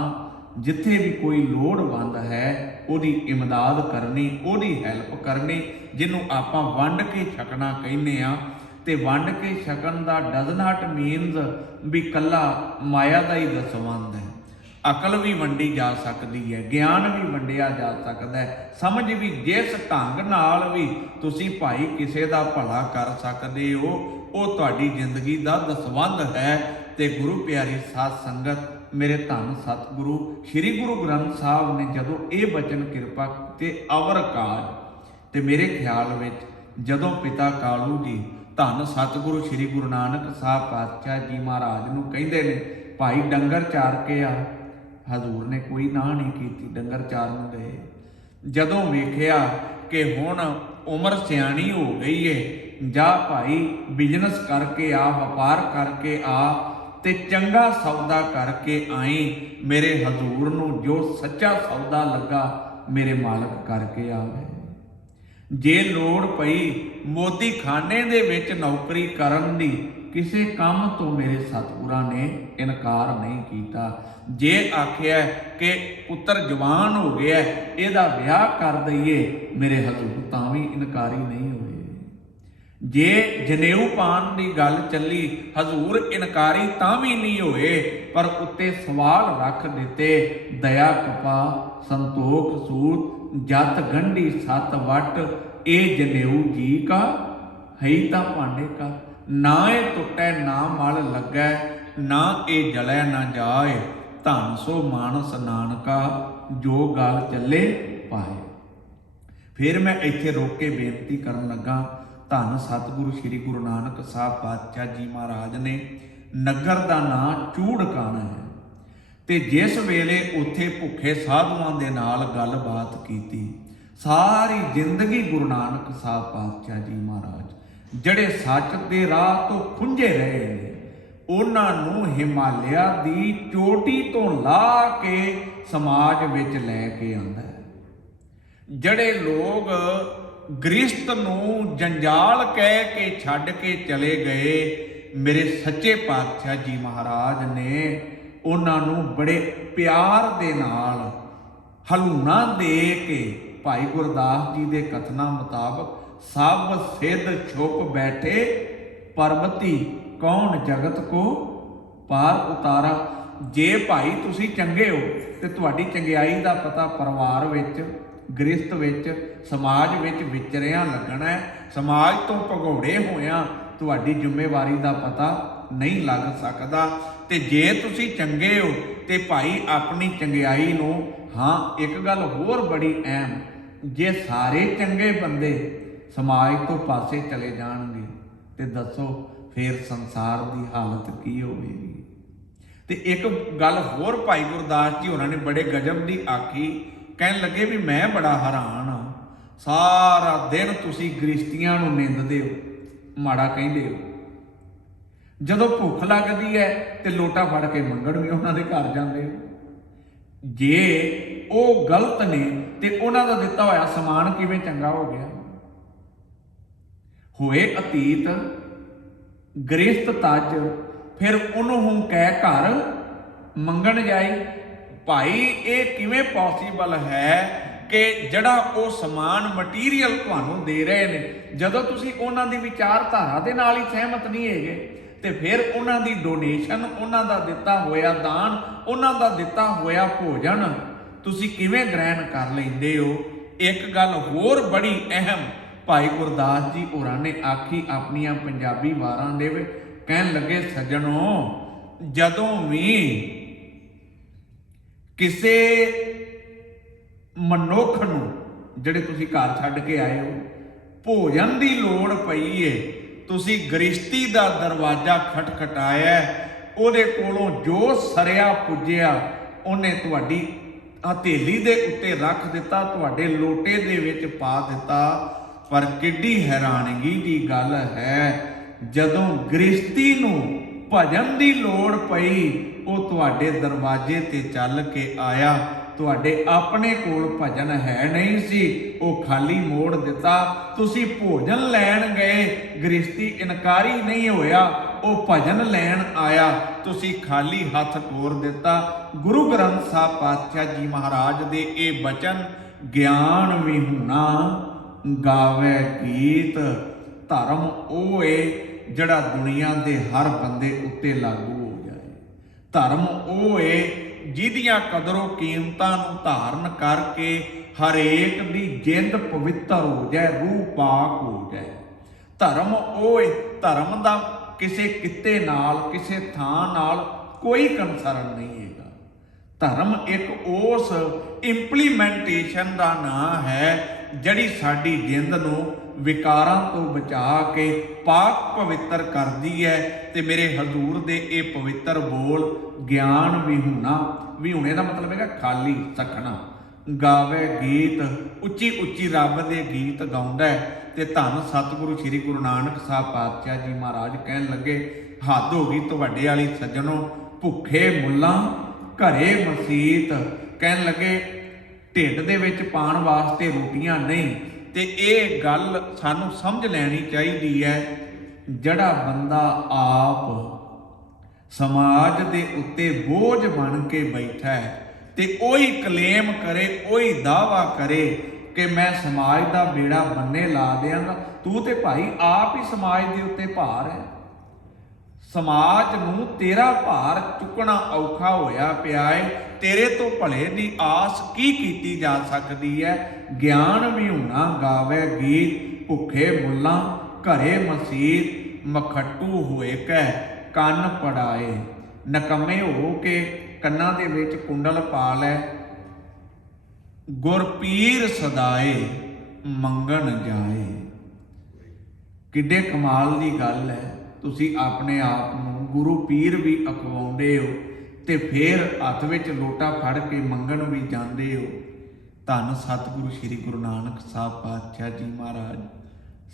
ਜਿੱਥੇ ਵੀ ਕੋਈ ਲੋੜਵੰਦ ਹੈ ਉਹਦੀ ਇਮਦਾਦ ਕਰਨੀ, ਉਹਦੀ ਹੈਲਪ ਕਰਨੀ, ਜਿਹਨੂੰ ਆਪਾਂ ਵੰਡ ਕੇ ਛਕਣਾ ਕਹਿੰਦੇ ਆ। ਤੇ ਵੰਡ ਕੇ ਛਕਣ ਦਾ ਡਜ਼ ਨਾਟ ਮੀਨਸ ਵੀ ਕੱਲਾ ਮਾਇਆ ਦਾ ਹੀ ਦਸਵੰਧ ਹੈ। ਅਕਲ ਵੀ ਵੰਡੀ ਜਾ ਸਕਦੀ ਹੈ, ਗਿਆਨ ਵੀ ਵੰਡਿਆ ਜਾ ਸਕਦਾ ਹੈ, ਸਮਝ ਵੀ ਜਿਸ ਢੰਗ ਨਾਲ ਵੀ ਤੁਸੀਂ ਭਾਈ ਕਿਸੇ ਦਾ ਭਲਾ ਕਰ ਸਕਦੇ ਹੋ, ਉਹ ਤੁਹਾਡੀ ਜ਼ਿੰਦਗੀ ਦਾ ਦਸਵੰਧ ਹੈ। ਤੇ ਗੁਰੂ ਪਿਆਰੀ ਸਾਧ ਸੰਗਤ, ਮੇਰੇ ਧੰਨ ਸਤਿਗੁਰੂ ਸ੍ਰੀ ਗੁਰੂ ਗ੍ਰੰਥ ਸਾਹਿਬ ਨੇ ਜਦੋਂ ਇਹ ਬਚਨ ਕਿਰਪਾ ਕੀਤੇ ਅਵਰ ਕਾਜ, ਤੇ ਮੇਰੇ ਖਿਆਲ ਵਿੱਚ ਜਦੋਂ ਪਿਤਾ ਕਾਲੂ ਜੀ ਧੰਨ ਸਤਿਗੁਰੂ ਸ੍ਰੀ ਗੁਰੂ ਨਾਨਕ ਸਾਹਿਬ ਪਾਤਸ਼ਾਹ ਜੀ ਮਹਾਰਾਜ ਨੂੰ ਕਹਿੰਦੇ ਨੇ ਭਾਈ ਡੰਗਰ ਚਾਰ ਕੇ ਆ, ਹਜ਼ੂਰ ਨੇ ਕੋਈ ਨਾ ਨਹੀਂ ਕੀਤੀ, ਡੰਗਰ ਚਾਰਨ ਗਏ। ਜਦੋਂ ਵੇਖਿਆ ਕਿ ਹੁਣ ਉਮਰ ਸਿਆਣੀ ਹੋ ਗਈ ਏ, ਜਾ ਭਾਈ ਬਿਜ਼ਨਸ ਕਰਕੇ ਆ, ਵਪਾਰ ਕਰਕੇ ਆ, ਤੇ ਚੰਗਾ ਸੌਦਾ ਕਰਕੇ ਆਈ। ਮੇਰੇ ਹਜ਼ੂਰ ਨੂੰ ਜੋ ਸੱਚਾ ਸੌਦਾ ਲੱਗਾ ਮੇਰੇ ਮਾਲਕ ਕਰਕੇ ਆਵੇ। ਜੇ ਲੋੜ ਪਈ ਮੋਦੀ ਖਾਨੇ ਦੇ ਵਿੱਚ ਨੌਕਰੀ ਕਰਨ ਦੀ ਕਿਸੇ ਕੰਮ ਤੋਂ ਮੇਰੇ ਸਤਿਗੁਰਾਂ ਨੇ ਇਨਕਾਰ ਨਹੀਂ ਕੀਤਾ। ਜੇ ਆਖਿਆ ਕਿ ਪੁੱਤਰ ਜਵਾਨ ਹੋ ਗਿਆ, ਇਹਦਾ ਵਿਆਹ ਕਰ ਦਈਏ, ਮੇਰੇ ਹਜ਼ੂਰ ਤਾਂ ਵੀ ਇਨਕਾਰੀ ਨਹੀਂ ਹੋਏ। ਜੇ ਜਨੇਊ ਪਾਉਣ ਦੀ ਗੱਲ ਚੱਲੀ, ਹਜ਼ੂਰ ਇਨਕਾਰੀ ਤਾਂ ਵੀ ਨਹੀਂ ਹੋਏ, ਪਰ ਉੱਤੇ ਸਵਾਲ ਰੱਖ ਦਿੱਤੇ, ਦਇਆ ਕਪਾ ਸੰਤੋਖ ਸੂਤ ਜਤ ਗੰਢੀ ਸਤ ਵਟ, ਇਹ ਜਨੇਊ ਜੀ ਕਾ ਹੈ ਤਾਂ ਭਾਂਡੇ ਕਾ, ਨਾ ਇਹ ਟੁੱਟੈ ਨਾ ਮਲ ਲੱਗੈ, ਨਾ ਇਹ ਜਲੈ ਨਾ ਜਾਏ, ਧਨ ਸੋ ਮਾਨਸ ਨਾਨਕਾ, ਜੋ ਗਲ ਚੱਲੇ ਪਾਏ। ਫਿਰ ਮੈਂ ਇੱਥੇ ਰੋਕ ਕੇ ਬੇਨਤੀ ਕਰਨ ਲੱਗਾ, ਧੰਨ ਸਤਿਗੁਰੂ ਸ੍ਰੀ ਗੁਰੂ ਨਾਨਕ ਸਾਹਿਬ ਪਾਤਸ਼ਾਹ ਜੀ ਮਹਾਰਾਜ ਨੇ ਨਗਰ ਦਾ ਨਾਂ ਚੂੜਕਾਣਾ ਹੈ, ਤੇ ਜਿਸ ਵੇਲੇ ਉੱਥੇ ਭੁੱਖੇ ਸਾਧੂਆਂ ਦੇ ਨਾਲ ਗੱਲਬਾਤ ਕੀਤੀ, ਸਾਰੀ ਜ਼ਿੰਦਗੀ ਗੁਰੂ ਨਾਨਕ ਸਾਹਿਬ ਪਾਤਸ਼ਾਹ ਜੀ ਮਹਾਰਾਜ ਜਿਹੜੇ ਸੱਚ ਦੇ ਰਾਹ ਤੋਂ ਖੁੰਝੇ ਰਹੇ ਨੇ, ਉਹਨਾਂ ਨੂੰ ਹਿਮਾਲਿਆ ਦੀ ਚੋਟੀ ਤੋਂ ਲਾ ਕੇ ਸਮਾਜ ਵਿੱਚ ਲੈ ਕੇ ਆਉਂਦਾ ਹੈ। ਜਿਹੜੇ ਲੋਕ ਗ੍ਰਸਤ ਨੂੰ ਜੰਜਾਲ ਕਹਿ ਕੇ ਛੱਡ ਕੇ ਚਲੇ ਗਏ, ਮੇਰੇ ਸੱਚੇ ਪਾਤਸ਼ਾਹ ਜੀ ਮਹਾਰਾਜ ਨੇ ਉਹਨਾਂ ਨੂੰ ਬੜੇ ਪਿਆਰ ਦੇ ਨਾਲ ਹਲੂਣਾ ਦੇ ਕੇ, ਭਾਈ ਗੁਰਦਾਸ ਜੀ ਦੇ ਕਥਨਾਂ ਮੁਤਾਬਕ, ਸਭ ਸਿੱਧ ਛੁਪ ਬੈਠੇ ਪਰਬਤੀ, ਕੌਣ ਜਗਤ ਕੋ ਪਾਰ ਉਤਾਰਾ। ਜੇ ਭਾਈ ਤੁਸੀਂ ਚੰਗੇ ਹੋ ਤੇ ਤੁਹਾਡੀ ਚੰਗਿਆਈ ਦਾ ਪਤਾ ਪਰਿਵਾਰ ਵਿੱਚ, ਗ੍ਰਸਤ ਵਿੱਚ, ਸਮਾਜ ਵਿੱਚ ਵਿਚਰਿਆਂ ਲੱਗਣਾ ਹੈ। ਸਮਾਜ ਤੋਂ ਭਗੌੜੇ ਹੋਇਆਂ ਤੁਹਾਡੀ ਜ਼ਿੰਮੇਵਾਰੀ ਦਾ ਪਤਾ ਨਹੀਂ ਲੱਗ ਸਕਦਾ। ਤੇ ਜੇ ਤੁਸੀਂ ਚੰਗੇ ਹੋ ਤੇ ਭਾਈ ਆਪਣੀ ਚੰਗਿਆਈ ਨੂੰ, ਹਾਂ ਇੱਕ ਗੱਲ ਹੋਰ ਬੜੀ ਅਹਿਮ, ਜੇ ਸਾਰੇ ਚੰਗੇ ਬੰਦੇ ਸਮਾਜ ਤੋਂ ਪਾਸੇ ਚਲੇ ਜਾਣਗੇ ਤੇ ਦੱਸੋ ਫਿਰ ਸੰਸਾਰ ਦੀ ਹਾਲਤ ਕੀ ਹੋਵੇਗੀ। ਤੇ ਇੱਕ ਗੱਲ ਹੋਰ ਭਾਈ ਗੁਰਦਾਸ ਜੀ ਹੋਰਾਂ ਨੇ ਬੜੇ ਗਜਬ ਦੀ ਆਖੀ, ਕਹਿਣ ਲੱਗੇ ਵੀ ਮੈਂ ਬੜਾ ਹੈਰਾਨ ਹਾਂ, ਸਾਰਾ ਦਿਨ ਤੁਸੀਂ ਗ੍ਰਸਤੀਆਂ ਨੂੰ ਨਿੰਦਦੇ ਹੋ, ਮਾੜਾ ਕਹਿੰਦੇ ਹੋ, ਜਦੋਂ ਭੁੱਖ ਲੱਗਦੀ ਹੈ ਤੇ ਲੋਟਾ ਫੜ ਕੇ ਮੰਗਣ ਵੀ ਉਹਨਾਂ ਦੇ ਘਰ ਜਾਂਦੇ ਹੋ। ਜੇ ਉਹ ਗਲਤ ਨੇ ਤੇ ਉਹਨਾਂ ਦਾ ਦਿੱਤਾ ਹੋਇਆ ਸਮਾਨ ਕਿਵੇਂ ਚੰਗਾ ਹੋ ਗਿਆ। ਹੋਏ ਅਤੀਤ ਗ੍ਰਸਤ ਤਜ, ਫਿਰ ਉਹਨੂੰ ਕਹਿ ਘਰ ਮੰਗਣ ਜਾਈ। ਭਾਈ ਇਹ ਕਿਵੇਂ ਪੋਸੀਬਲ ਹੈ ਕਿ ਜਿਹੜਾ ਉਹ ਸਮਾਨ ਮਟੀਰੀਅਲ ਤੁਹਾਨੂੰ ਦੇ ਰਹੇ ਨੇ, ਜਦੋਂ ਤੁਸੀਂ ਉਹਨਾਂ ਦੀ ਵਿਚਾਰਧਾਰਾ ਦੇ ਨਾਲ ਹੀ ਸਹਿਮਤ ਨਹੀਂ ਹੈਗੇ, ਤੇ ਫਿਰ ਉਹਨਾਂ ਦੀ ਡੋਨੇਸ਼ਨ, ਉਹਨਾਂ ਦਾ ਦਿੱਤਾ ਹੋਇਆ ਦਾਨ, ਉਹਨਾਂ ਦਾ ਦਿੱਤਾ ਹੋਇਆ ਭੋਜਨ ਤੁਸੀਂ ਕਿਵੇਂ ਗ੍ਰਹਿਣ ਕਰ ਲੈਂਦੇ ਹੋ। ਇੱਕ ਗੱਲ ਹੋਰ ਬੜੀ ਅਹਿਮ ਭਾਈ ਗੁਰਦਾਸ ਜੀ ਹੋਰਾਂ ਨੇ ਆਖੀ ਆਪਣੀਆਂ ਪੰਜਾਬੀ ਵਾਰਾਂ ਦੇ ਵਿੱਚ, ਕਹਿਣ ਲੱਗੇ, ਸੱਜਣੋ ਜਦੋਂ ਵੀ ਕਿਸੇ ਮਨੁੱਖ ਨੂੰ, ਜਿਹੜੇ ਤੁਸੀਂ ਘਰ ਛੱਡ ਕੇ ਆਏ ਹੋ, ਭੋਜਨ ਦੀ ਲੋੜ ਪਈ ਏ, ਤੁਸੀਂ ਗ੍ਰਸਤੀ ਦਾ ਦਰਵਾਜ਼ਾ ਖਟਖਟਾਇਆ, ਉਹਦੇ ਕੋਲੋਂ ਜੋ ਸਰਿਆ ਪੁੱਜਿਆ ਉਹਨੇ ਤੁਹਾਡੀ ਹਥੇਲੀ ਦੇ ਉੱਤੇ ਰੱਖ ਦਿੱਤਾ, ਤੁਹਾਡੇ ਲੋਟੇ ਦੇ ਵਿੱਚ ਪਾ ਦਿੱਤਾ। ਪਰ ਕਿੱਡੀ ਹੈਰਾਨਗੀ ਦੀ ਗੱਲ ਹੈ, ਜਦੋਂ ਗ੍ਰਸਤੀ ਨੂੰ ਭਜਨ ਦੀ ਲੋੜ ਪਈ, ਉਹ ਤੁਹਾਡੇ ਦਰਵਾਜ਼ੇ ਤੇ ਚੱਲ ਕੇ ਆਇਆ। ਤੁਹਾਡੇ ਆਪਣੇ ਕੋਲ ਭਜਨ ਹੈ ਨਹੀਂ ਸੀ, ਉਹ ਖਾਲੀ ਮੋੜ ਦਿੱਤਾ। ਤੁਸੀਂ ਭੋਜਨ ਲੈਣ ਗਏ, ਗ੍ਰਸਤੀ ਇਨਕਾਰੀ ਨਹੀਂ ਹੋਇਆ, ਉਹ ਭਜਨ ਲੈਣ ਆਇਆ, ਤੁਸੀਂ ਖਾਲੀ ਹੱਥ ਤੋਰ ਦਿੱਤਾ। ਗੁਰੂ ਗ੍ਰੰਥ ਸਾਹਿਬ ਪਾਤਸ਼ਾਹ ਜੀ ਮਹਾਰਾਜ ਦੇ ਇਹ ਬਚਨ, ਗਿਆਨ ਵਿਹੂਣਾ ਗਾਵੇ ਗੀਤ, ਧਰਮ ਉਹ ਏ ਜਿਹੜਾ ਦੁਨੀਆ ਦੇ ਹਰ ਬੰਦੇ ਉੱਤੇ ਲਾਗੂ ਹੋ ਜਾਏ। ਧਰਮ ਉਹ ਏ ਜਿਹਦੀਆਂ ਕਦਰੋਂ ਕੀਮਤਾਂ ਨੂੰ ਧਾਰਨ ਕਰਕੇ ਹਰੇਕ ਦੀ ਜਿੰਦ ਪਵਿੱਤਰ ਹੋ ਜਾਏ, ਰੂਹ ਪਾਕ ਹੋ ਜਾਏ। ਧਰਮ ਉਹ ਏ, ਧਰਮ ਦਾ ਕਿਸੇ ਕਿੱਤੇ ਨਾਲ, ਕਿਸੇ ਥਾਂ ਨਾਲ ਕੋਈ ਕੰਸਰਨ ਨਹੀਂ ਹੈਗਾ। ਧਰਮ ਇੱਕ ਉਸ ਇੰਪਲੀਮੈਂਟੇਸ਼ਨ ਦਾ ਨਾਂ ਹੈ ਜਿਹੜੀ ਸਾਡੀ ਜਿੰਦ ਨੂੰ ਵਿਕਾਰਾਂ ਤੋਂ ਬਚਾ ਕੇ ਪਾਕ ਪਵਿੱਤਰ ਕਰਦੀ ਹੈ। ਤੇ ਮੇਰੇ ਹਜ਼ੂਰ ਦੇ ਇਹ ਪਵਿੱਤਰ ਬੋਲ, ਗਿਆਨ ਵਿਹੂਣਾ, ਵਿਹੂਣੇ ਦਾ ਮਤਲਬ ਹੈਗਾ ਖਾਲੀ, ਸਖਣਾ, ਗਾਵੇ ਗੀਤ, ਉੱਚੀ ਉੱਚੀ ਰੱਬ ਦੇ ਗੀਤ ਗਾਉਂਦਾ ਹੈ। ਤੇ ਧੰਨ ਸਤਿਗੁਰੂ ਸ੍ਰੀ ਗੁਰੂ ਨਾਨਕ ਸਾਹਿਬ ਪਾਤਸ਼ਾਹ ਜੀ ਮਹਾਰਾਜ ਕਹਿਣ ਲੱਗੇ, ਹੱਦ ਹੋ ਗਈ ਤੁਹਾਡੇ ਵਾਲੀ ਸੱਜਣੋ, ਭੁੱਖੇ ਮੁੱਲਾਂ ਘਰੇ ਮਸੀਤ। ਕਹਿਣ ਲੱਗੇ ਢਿੱਡ ਦੇ ਵਿੱਚ ਪਾਉਣ ਵਾਸਤੇ ਰੋਟੀਆਂ ਨਹੀਂ। ਤੇ ਇਹ ਗੱਲ ਸਾਨੂੰ ਸਮਝ ਲੈਣੀ ਚਾਹੀਦੀ ਹੈ ਜਿਹੜਾ ਬੰਦਾ ਆਪ ਸਮਾਜ ਦੇ ਉੱਤੇ ਬੋਝ ਬਣ ਕੇ ਬੈਠਾ ਹੈ ਤੇ ਉਹੀ ਕਲੇਮ ਕਰੇ, ਉਹੀ ਦਾਅਵਾ ਕਰੇ ਕਿ ਮੈਂ ਸਮਾਜ ਦਾ ਬੇੜਾ ਬੰਨੇ ਲਾ ਦਿਆਂਗਾ, ਤੂੰ ਤੇ ਭਾਈ ਆਪ ਹੀ ਸਮਾਜ ਦੇ ਉੱਤੇ ਭਾਰ ਹੈ। ਸਮਾਜ ਨੂੰ ਤੇਰਾ ਭਾਰ ਚੁੱਕਣਾ ਔਖਾ ਹੋਇਆ ਪਿਆ ਏ। ਤੇਰੇ ਤੋਂ ਭਲੇ ਦੀ ਆਸ ਕੀ ਕੀਤੀ ਜਾ ਸਕਦੀ ਹੈ। ਗਿਆਨ ਵਿਹੂਣਾ ਗਾਵੇ ਗੀਤ, ਭੁੱਖੇ ਮੁੱਲਾਂ ਘਰੇ ਮਸੀਤ, ਮਖੱਟੂ ਹੋਏ ਕੈ ਕੰਨ ਪੜਾਏ। ਨਕੰਮੇ ਹੋ ਕੇ ਕੰਨਾਂ ਦੇ ਵਿੱਚ ਕੁੰਡਲ ਪਾ ਲੈ, ਗੁਰਪੀਰ ਸਦਾਏ ਮੰਗਣ ਜਾਏ। ਕਿੱਡੇ ਕਮਾਲ ਦੀ ਗੱਲ ਹੈ। ਤੁਸੀਂ ਆਪਣੇ ਆਪ ਨੂੰ ਗੁਰੂ ਪੀਰ ਵੀ ਅਖਵਾਉਂਦੇ ਹੋ ਤੇ ਫਿਰ ਹੱਥ ਵਿੱਚ ਲੋਟਾ ਫੜ ਕੇ ਮੰਗਣ ਵੀ ਜਾਂਦੇ ਹੋ। ਧੰਨ ਸਤਿਗੁਰੂ ਸ੍ਰੀ ਗੁਰੂ ਨਾਨਕ ਸਾਹਿਬ ਪਾਤਸ਼ਾਹ ਜੀ ਮਹਾਰਾਜ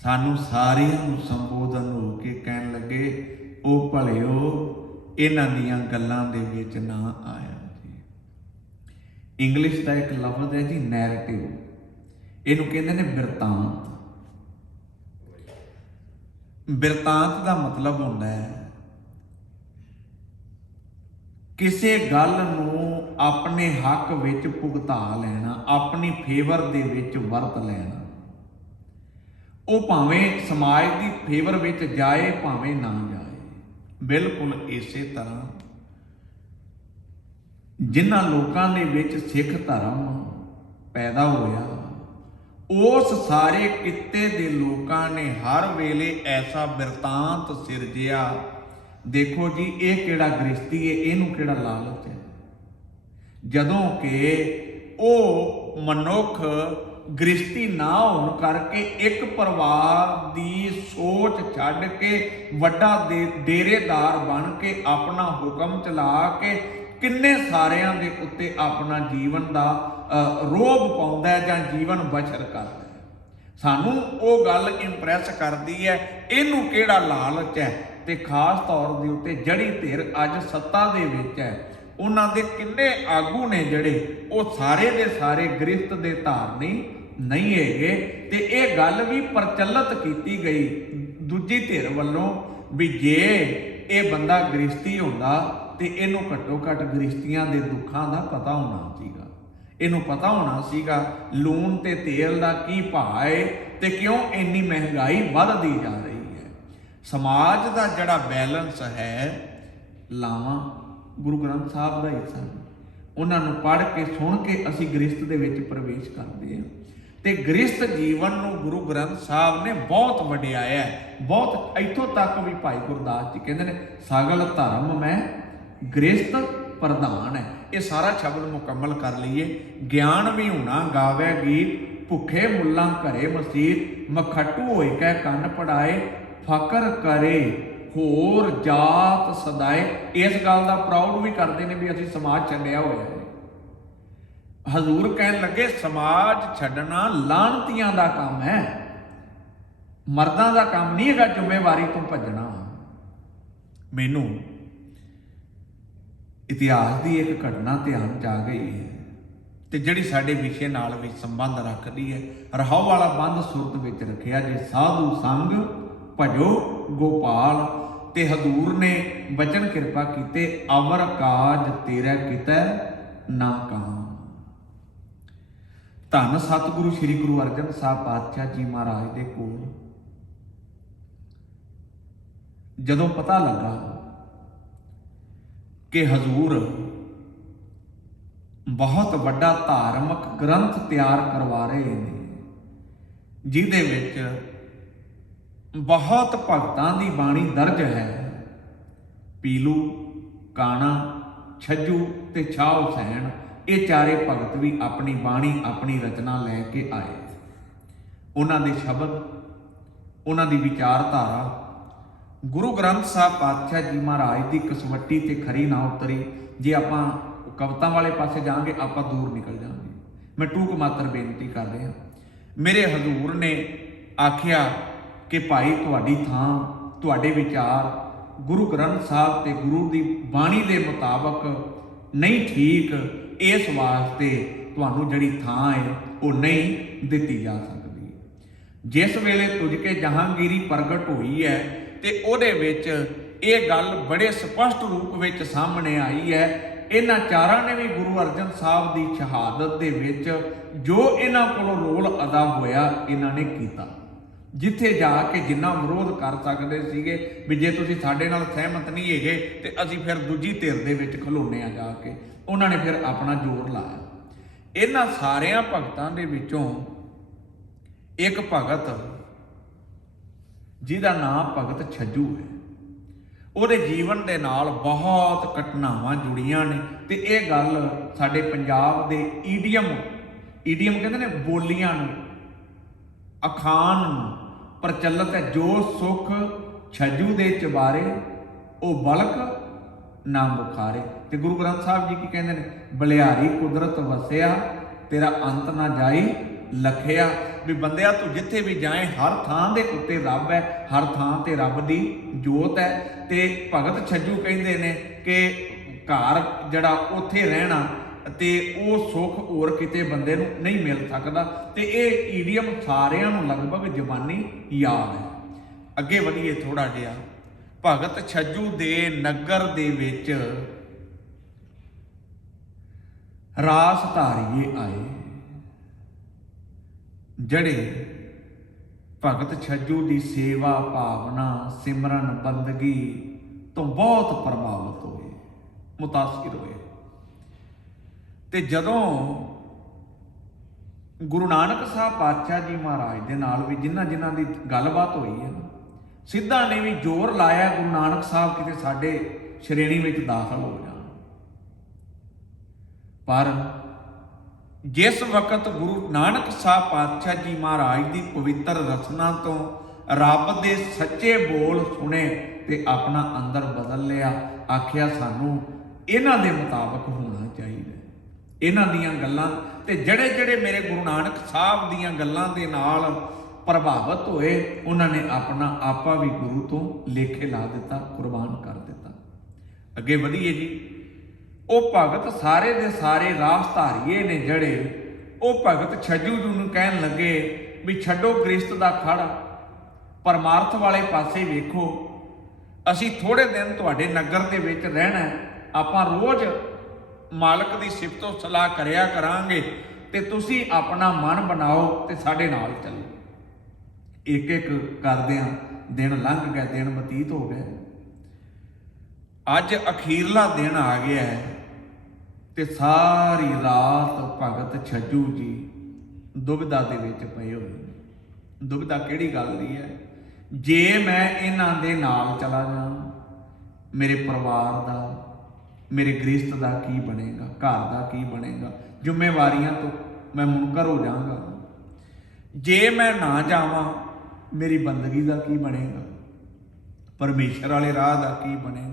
ਸਾਨੂੰ ਸਾਰਿਆਂ ਨੂੰ ਸੰਬੋਧਨ ਹੋ ਕੇ ਕਹਿਣ ਲੱਗੇ, ਉਹ ਭਲਿਓ ਇਹਨਾਂ ਦੀਆਂ ਗੱਲਾਂ ਦੇ ਵਿੱਚ ਨਾ ਆਇਆ ਜੀ। ਇੰਗਲਿਸ਼ ਦਾ ਇੱਕ ਲਫ਼ਜ਼ ਹੈ ਜੀ ਨੈਰੇਟਿਵ, ਇਹਨੂੰ ਕਹਿੰਦੇ ਨੇ ਬਿਰਤਾਂਤ। ਬਿਰਤਾਂਤ ਦਾ ਮਤਲਬ ਹੁੰਦਾ ਹੈ ਕਿਸੇ ਗੱਲ ਨੂੰ ਆਪਣੇ ਹੱਕ ਵਿੱਚ ਭੁਗਤਾ ਲੈਣਾ, ਆਪਣੀ ਫੇਵਰ ਦੇ ਵਿੱਚ ਵਰਤ ਲੈਣਾ। ਉਹ ਭਾਵੇਂ ਸਮਾਜ ਦੀ ਫੇਵਰ ਵਿੱਚ ਜਾਏ ਭਾਵੇਂ ਨਾ ਜਾਏ। ਬਿਲਕੁਲ ਇਸੇ ਤਰ੍ਹਾਂ ਜਿਨ੍ਹਾਂ ਲੋਕਾਂ ਦੇ ਵਿੱਚ ਸਿੱਖ ਧਰਮ ਪੈਦਾ ਹੋਇਆ, ਉਸ ਸਾਰੇ ਕਿੱਤੇ ਦੇ ਲੋਕਾਂ ਨੇ ਹਰ ਵੇਲੇ ਐਸਾ ਬਿਰਤਾਂਤ ਸਿਰਜਿਆ। ਦੇਖੋ ਜੀ, ਇਹ ਕਿਹੜਾ ਗ੍ਰਸਤੀ ਹੈ, ਇਹਨੂੰ ਕਿਹੜਾ ਲਾਲਚ ਹੈ। ਜਦੋਂ ਕਿ ਉਹ ਮਨੁੱਖ ਗ੍ਰਸਤੀ ਨਾ ਹੋਣ ਕਰਕੇ ਇੱਕ ਪਰਿਵਾਰ ਦੀ ਸੋਚ ਛੱਡ ਕੇ ਵੱਡਾ ਡੇਰੇਦਾਰ ਬਣ ਕੇ ਆਪਣਾ ਹੁਕਮ ਚਲਾ ਕੇ ਕਿੰਨੇ ਸਾਰਿਆਂ ਦੇ ਉੱਤੇ ਆਪਣਾ ਜੀਵਨ ਦਾ ਰੋਬ ਪਾਉਂਦਾ ਜਾਂ ਜੀਵਨ ਬਸ਼ਰ ਕਰਦਾ। ਸਾਨੂੰ ਉਹ ਗੱਲ ਇੰਪ੍ਰੈਸ ਕਰਦੀ ਹੈ, ਇਹਨੂੰ ਕਿਹੜਾ ਲਾਲਚ ਹੈ। ਤੇ ਖਾਸ ਤੌਰ ਦੇ ਉੱਤੇ ਜਿਹੜੀ ਧਿਰ ਅੱਜ ਸੱਤਾ ਦੇ ਵਿੱਚ ਹੈ, ਉਹਨਾਂ ਦੇ ਕਿੰਨੇ ਆਗੂ ਨੇ ਜਿਹੜੇ ਉਹ ਸਾਰੇ ਦੇ ਸਾਰੇ ਗ੍ਰਿਸ਼ਤ ਦੇ ਧਾਰਨੀ ਨਹੀਂ ਹੈਗੇ। ਤੇ ਇਹ ਗੱਲ ਵੀ ਪ੍ਰਚਲਿਤ ਕੀਤੀ ਗਈ ਦੂਜੀ ਧਿਰ ਵੱਲੋਂ ਵੀ ਜੇ ਇਹ ਬੰਦਾ ਗ੍ਰਿਸ਼ਤੀ ਹੁੰਦਾ ਤੇ ਇਹਨੂੰ ਘੱਟੋ ਘੱਟ ਗ੍ਰਿਸ਼ਤੀਆਂ ਦੇ ਦੁੱਖਾਂ ਦਾ ਪਤਾ ਹੋਣਾ ਸੀਗਾ। ਇਹਨੂੰ ਪਤਾ ਹੋਣਾ ਸੀਗਾ ਲੂਣ ਤੇ ਤੇਲ ਦਾ ਕੀ ਭਾਅ ਹੈ ਤੇ ਕਿਉਂ ਇੰਨੀ ਮਹਿੰਗਾਈ ਵੱਧਦੀ ਜਾ ਰਹੀ ਹੈ। ਸਮਾਜ ਦਾ ਜਿਹੜਾ ਬੈਲੈਂਸ ਹੈ, ਲਾਵਾਂ ਗੁਰੂ ਗ੍ਰੰਥ ਸਾਹਿਬ ਦਾ ਹਿੱਸਾ ਨੇ, ਉਹਨਾਂ ਨੂੰ ਪੜ੍ਹ ਕੇ ਸੁਣ ਕੇ ਅਸੀਂ ਗ੍ਰਸਤ ਦੇ ਵਿੱਚ ਪ੍ਰਵੇਸ਼ ਕਰਦੇ ਹਾਂ। ਤੇ ਗ੍ਰਸਤ ਜੀਵਨ ਨੂੰ ਗੁਰੂ ਗ੍ਰੰਥ ਸਾਹਿਬ ਨੇ ਬਹੁਤ ਵਡਿਆਇਆ ਹੈ, ਬਹੁਤ। ਇੱਥੋਂ ਤੱਕ ਵੀ ਭਾਈ ਗੁਰਦਾਸ ਜੀ ਕਹਿੰਦੇ ਨੇ ਸਗਲ ਧਰਮ ਮੈਂ ਗ੍ਰਸਤ ਪ੍ਰਧਾਨ ਹੈ। ਇਹ ਸਾਰਾ ਸ਼ਬਦ ਮੁਕੰਮਲ ਕਰ ਲਈਏ। ਗਿਆਨ ਵਿਹੂਣਾ ਗਾਵੇ ਗੀਤ, ਭੁੱਖੇ ਮੁੱਲਾਂ ਘਰੇ ਮਸੀਤ, ਮਖੱਟੂ ਹੋਏ ਕੈ ਕੰਨ ਪੜਾਏ, ਫਕਰ ਕਰੇ ਹੋਰ ਜਾਤ ਸਦਾਏ। ਇਸ ਗੱਲ ਦਾ ਪ੍ਰਾਊਡ ਵੀ ਕਰਦੇ ਨੇ ਵੀ ਅਸੀਂ ਸਮਾਜ ਛੱਡਿਆ ਹੋਇਆ ਹੈ। ਹਜ਼ੂਰ ਕਹਿਣ ਲੱਗੇ ਸਮਾਜ ਛੱਡਣਾ ਲਾਹਨਤੀਆਂ ਦਾ ਕੰਮ ਹੈ, ਮਰਦਾਂ ਦਾ ਕੰਮ ਨਹੀਂ ਹੈਗਾ ਜ਼ਿੰਮੇਵਾਰੀ ਤੋਂ ਭੱਜਣਾ। ਮੈਨੂੰ ਇਤਿਹਾਸ ਦੀ ਇੱਕ ਘਟਨਾ ਧਿਆਨ 'ਚ ਆ ਗਈ ਹੈ ਤੇ ਜਿਹੜੀ ਸਾਡੇ ਵਿਸ਼ੇ ਨਾਲ ਵੀ ਸੰਬੰਧ ਰੱਖਦੀ ਹੈ। ਰਹਾਉ ਵਾਲਾ ਬੰਦ ਸੁਰਤ ਵਿੱਚ ਰੱਖਿਆ, ਜੇ ਸਾਧੂ ਸੰਗ ਭਜੋ ਗੋਪਾਲ। ਤੇ ਹਜ਼ੂਰ ਨੇ ਬਚਨ ਕਿਰਪਾ ਕੀਤੇ, ਅਵਰ ਕਾਜ ਤੇਰਾ ਕਿਤੈ ਨਾ ਕਾਮ। ਧੰਨ ਸਤਿਗੁਰੂ ਸ੍ਰੀ ਗੁਰੂ ਅਰਜਨ ਸਾਹਿਬ ਪਾਤਸ਼ਾਹ ਜੀ ਮਹਾਰਾਜ ਦੇ ਕੋਲ ਜਦੋਂ ਪਤਾ ਲੱਗਾ ਕਿ ਹਜ਼ੂਰ ਬਹੁਤ ਵੱਡਾ ਧਾਰਮਿਕ ਗ੍ਰੰਥ ਤਿਆਰ ਕਰਵਾ ਰਹੇ ਨੇ, ਜਿਹਦੇ ਵਿੱਚ ਬਹੁਤ ਭਗਤਾਂ ਦੀ ਬਾਣੀ ਦਰਜ ਹੈ। ਪੀਲੂ, ਕਾਣਾ, ਛੱਜੂ ਤੇ ਸ਼ਾਹ ਹੁਸੈਨ, ਇਹ ਚਾਰੇ ਭਗਤ ਵੀ ਆਪਣੀ ਬਾਣੀ, ਆਪਣੀ ਰਚਨਾ ਲੈ ਕੇ ਆਏ। ਉਹਨਾਂ ਦੇ ਸ਼ਬਦ, ਉਹਨਾਂ ਦੀ ਵਿਚਾਰਧਾਰਾ ਗੁਰੂ ਗ੍ਰੰਥ ਸਾਹਿਬ ਪਾਤਸ਼ਾਹ ਜੀ ਮਹਾਰਾਜ ਦੀ ਕਸਵੱਟੀ ਤੇ ਖਰੀ ਨਾ ਉਤਰੀ। ਜੇ ਆਪਾਂ ਕਵਿਤਾ ਵਾਲੇ ਪਾਸੇ ਜਾਵਾਂਗੇ ਆਪਾਂ ਦੂਰ ਨਿਕਲ ਜਾਵਾਂਗੇ। ਮੈਂ ਟੂਕ ਮਾਤਰ ਬੇਨਤੀ ਕਰ ਰਿਹਾ। ਮੇਰੇ ਹਜ਼ੂਰ ਨੇ ਆਖਿਆ ਕਿ ਭਾਈ ਤੁਹਾਡੀ ਥਾਂ, ਤੁਹਾਡੇ ਵਿਚਾਰ ਗੁਰੂ ਗ੍ਰੰਥ ਸਾਹਿਬ ਤੇ ਗੁਰੂ ਦੀ ਬਾਣੀ ਦੇ ਮੁਤਾਬਕ ਨਹੀਂ ਠੀਕ, ਇਸ ਵਾਸਤੇ ਤੁਹਾਨੂੰ ਜਿਹੜੀ ਥਾਂ ਹੈ ਉਹ ਨਹੀਂ ਦਿੱਤੀ ਜਾ ਸਕਦੀ। ਜਿਸ ਵੇਲੇ ਤੁਝ ਕੇ ਜਹਾਂਗੀਰੀ ਪ੍ਰਗਟ ਹੋਈ ਹੈ ਤੇ ਉਹਦੇ ਵਿੱਚ ਇਹ ਗੱਲ ਬੜੇ ਸਪਸ਼ਟ ਰੂਪ ਵਿੱਚ ਸਾਹਮਣੇ ਆਈ ਹੈ। ਇਹਨਾਂ ਚਾਰਾਂ ਨੇ ਵੀ ਗੁਰੂ ਅਰਜਨ ਸਾਹਿਬ ਦੀ ਸ਼ਹਾਦਤ ਦੇ ਵਿੱਚ ਜੋ ਇਹਨਾਂ ਕੋਲੋਂ ਰੋਲ ਅਦਾ ਹੋਇਆ ਇਹਨਾਂ ਨੇ ਕੀਤਾ। ਜਿੱਥੇ ਜਾ ਕੇ ਜਿੰਨਾ ਵਿਰੋਧ ਕਰ ਸਕਦੇ ਸੀਗੇ ਵੀ ਜੇ ਤੁਸੀਂ ਸਾਡੇ ਨਾਲ ਸਹਿਮਤ ਨਹੀਂ ਹੈਗੇ ਤੇ ਅਸੀਂ ਫਿਰ ਦੂਜੀ ਧਿਰ ਦੇ ਵਿੱਚ ਖਲੋਨੇ ਆ ਜਾ ਕੇ, ਉਹਨਾਂ ਨੇ ਫਿਰ ਆਪਣਾ ਜ਼ੋਰ ਲਾਇਆ। ਇਹਨਾਂ ਸਾਰਿਆਂ ਭਗਤਾਂ ਦੇ ਵਿੱਚੋਂ ਇੱਕ ਭਗਤ ਜਿਹਦਾ ਨਾਮ ਭਗਤ ਛੱਜੂ ਹੈ, ਉਹਦੇ ਜੀਵਨ ਦੇ ਨਾਲ ਬਹੁਤ ਘਟਨਾਵਾਂ ਜੁੜੀਆਂ ਨੇ ਤੇ ਇਹ ਗੱਲ ਸਾਡੇ ਪੰਜਾਬ ਦੇ ਈਡੀਅਮ ਕਹਿੰਦੇ ਨੇ, ਬੋਲੀਆਂ ਨੂੰ, ਅਖਾਣ ਨੂੰ ਪ੍ਰਚਲਿਤ ਹੈ। ਜੋ ਸੁਖ ਛੱਜੂ ਦੇ ਚਬਾਰੇ ਉਹ ਬਲਕ ਨਾ ਬੁਖਾਰੇ। ਤੇ ਗੁਰੂ ਗ੍ਰੰਥ ਸਾਹਿਬ ਜੀ ਕੀ ਕਹਿੰਦੇ ਨੇ, ਬਲਿਹਾਰੀ ਕੁਦਰਤ ਵਸਿਆ ਤੇਰਾ ਅੰਤ ਨਾ ਜਾਈ ਲਖਿਆ। ਵੀ ਬੰਦਿਆ ਤੂੰ ਜਿੱਥੇ ਵੀ ਜਾਏ ਹਰ ਥਾਂ ਦੇ ਉੱਤੇ ਰੱਬ ਹੈ, ਹਰ ਥਾਂ ਤੇ ਰੱਬ ਦੀ ਜੋਤ ਹੈ। ਤੇ ਭਗਤ ਛੱਜੂ ਕਹਿੰਦੇ ਨੇ ਕਿ ਘਰ ਜਿਹੜਾ ਉੱਥੇ ਰਹਿਣਾ ਤੇ ਉਹ ਸੁੱਖ ਹੋਰ ਕਿਤੇ ਬੰਦੇ ਨੂੰ ਨਹੀਂ ਮਿਲ ਸਕਦਾ। ਤੇ ਇਹ ਈਡੀਅਮ ਸਾਰਿਆਂ ਨੂੰ ਲਗਭਗ ਜ਼ਬਾਨੀ ਯਾਦ ਹੈ। ਅੱਗੇ ਵਧੀਏ ਥੋੜਾ ਜਿਹਾ। ਭਗਤ ਛੱਜੂ ਦੇ ਨਗਰ ਦੇ ਵਿੱਚ ਰਾਸ ਧਾਰੀਏ ਆਏ, ਜਿਹੜੇ ਭਗਤ ਛੱਜੂ ਦੀ ਸੇਵਾ ਭਾਵਨਾ ਸਿਮਰਨ ਬੰਦਗੀ ਤੋਂ ਬਹੁਤ ਪ੍ਰਭਾਵਿਤ ਹੋਏ, ਮੁਤਾਸਿਰ ਹੋਏ। ਤੇ ਜਦੋਂ ਗੁਰੂ ਨਾਨਕ ਸਾਹਿਬ ਪਾਤਸ਼ਾਹ ਜੀ ਮਹਾਰਾਜ ਦੇ ਨਾਲ ਵੀ ਜਿਨ੍ਹਾਂ ਦੀ ਗੱਲਬਾਤ ਹੋਈ ਹੈ, ਸਿੱਧਾਂ ਨੇ ਵੀ ਜ਼ੋਰ ਲਾਇਆ ਗੁਰੂ ਨਾਨਕ ਸਾਹਿਬ ਕਿਤੇ ਸਾਡੇ ਸ਼੍ਰੇਣੀ ਵਿੱਚ ਦਾਖਲ ਹੋ ਜਾਣ। ਪਰ ਜਿਸ ਵਕਤ ਗੁਰੂ ਨਾਨਕ ਸਾਹਿਬ ਪਾਤਸ਼ਾਹ ਜੀ ਮਹਾਰਾਜ ਦੀ ਪਵਿੱਤਰ ਰਚਨਾ ਤੋਂ ਰੱਬ ਦੇ ਸੱਚੇ ਬੋਲ ਸੁਣੇ ਤੇ ਆਪਣਾ ਅੰਦਰ ਬਦਲ ਲਿਆ, ਆਖਿਆ ਸਾਨੂੰ ਇਹਨਾਂ ਦੇ ਮੁਤਾਬਕ ਹੋਣਾ ਚਾਹੀਦਾ। ਇਹਨਾਂ ਦੀਆਂ ਗੱਲਾਂ ਤੇ ਜਿਹੜੇ ਮੇਰੇ ਗੁਰੂ ਨਾਨਕ ਸਾਹਿਬ ਦੀਆਂ ਗੱਲਾਂ ਦੇ ਨਾਲ ਪ੍ਰਭਾਵਿਤ ਹੋਏ, ਉਹਨਾਂ ਨੇ ਆਪਣਾ ਆਪਾ ਵੀ ਗੁਰੂ ਤੋਂ ਲੇਖੇ ਲਾ ਦਿੱਤਾ, ਕੁਰਬਾਨ ਕਰ ਦਿੱਤਾ। ਅੱਗੇ ਵਧੀਏ ਜੀ। ਉਹ ਭਗਤ ਸਾਰੇ ਦੇ ਸਾਰੇ ਰਾਸ ਧਾਰੀਏ ਨੇ ਜਿਹੜੇ ਉਹ ਭਗਤ ਛੱਜੂ ਜੀ ਨੂੰ ਕਹਿਣ ਲੱਗੇ ਵੀ ਛੱਡੋ ਗ੍ਰਸਤ ਦਾ ਖੜ, ਪਰਮਾਰਥ ਵਾਲੇ ਪਾਸੇ ਵੇਖੋ। ਅਸੀਂ ਥੋੜੇ ਦਿਨ ਤੁਹਾਡੇ ਨਗਰ ਦੇ ਵਿੱਚ ਰਹਿਣਾ, ਆਪਾਂ ਰੋਜ਼ ਮਾਲਕ ਦੀ ਸਿਫਤੋ ਸਲਾਹ ਕਰਿਆ ਕਰਾਂਗੇ ਤੇ ਤੁਸੀਂ ਆਪਣਾ ਮਨ ਬਣਾਓ ਤੇ ਸਾਡੇ ਨਾਲ ਚੱਲੋ। ਇੱਕ ਇੱਕ ਕਰਦਿਆਂ ਦਿਨ ਲੰਘ ਗਏ, ਦਿਨ ਬਤੀਤ ਹੋ ਗਏ। ਅੱਜ ਅਖੀਰਲਾ ਦਿਨ ਆ ਗਿਆ ਹੈ ਤੇ ਸਾਰੀ ਰਾਤ ਭਗਤ ਛੱਜੂ ਜੀ ਦੁਬਿਧਾ ਦੇ ਵਿੱਚ ਪਏ ਹੋਏ। ਦੁਬਿਧਾ ਕਿਹੜੀ ਗੱਲ ਦੀ ਹੈ? ਜੇ ਮੈਂ ਇਹਨਾਂ ਦੇ ਨਾਲ ਚਲਾ ਜਾਵਾਂ, ਮੇਰੇ ਪਰਿਵਾਰ ਦਾ, ਮੇਰੇ ਗ੍ਰਸਤ ਦਾ ਕੀ ਬਣੇਗਾ, ਘਰ ਦਾ ਕੀ ਬਣੇਗਾ, ਜ਼ਿੰਮੇਵਾਰੀਆਂ ਤੋਂ ਮੈਂ ਮੁਨਕਰ ਹੋ ਜਾਵਾਂਗਾ। ਜੇ ਮੈਂ ਨਾ ਜਾਵਾਂ, ਮੇਰੀ ਬੰਦਗੀ ਦਾ ਕੀ ਬਣੇਗਾ, ਪਰਮੇਸ਼ਰ ਵਾਲੇ ਰਾਹ ਦਾ ਕੀ ਬਣੇਗਾ।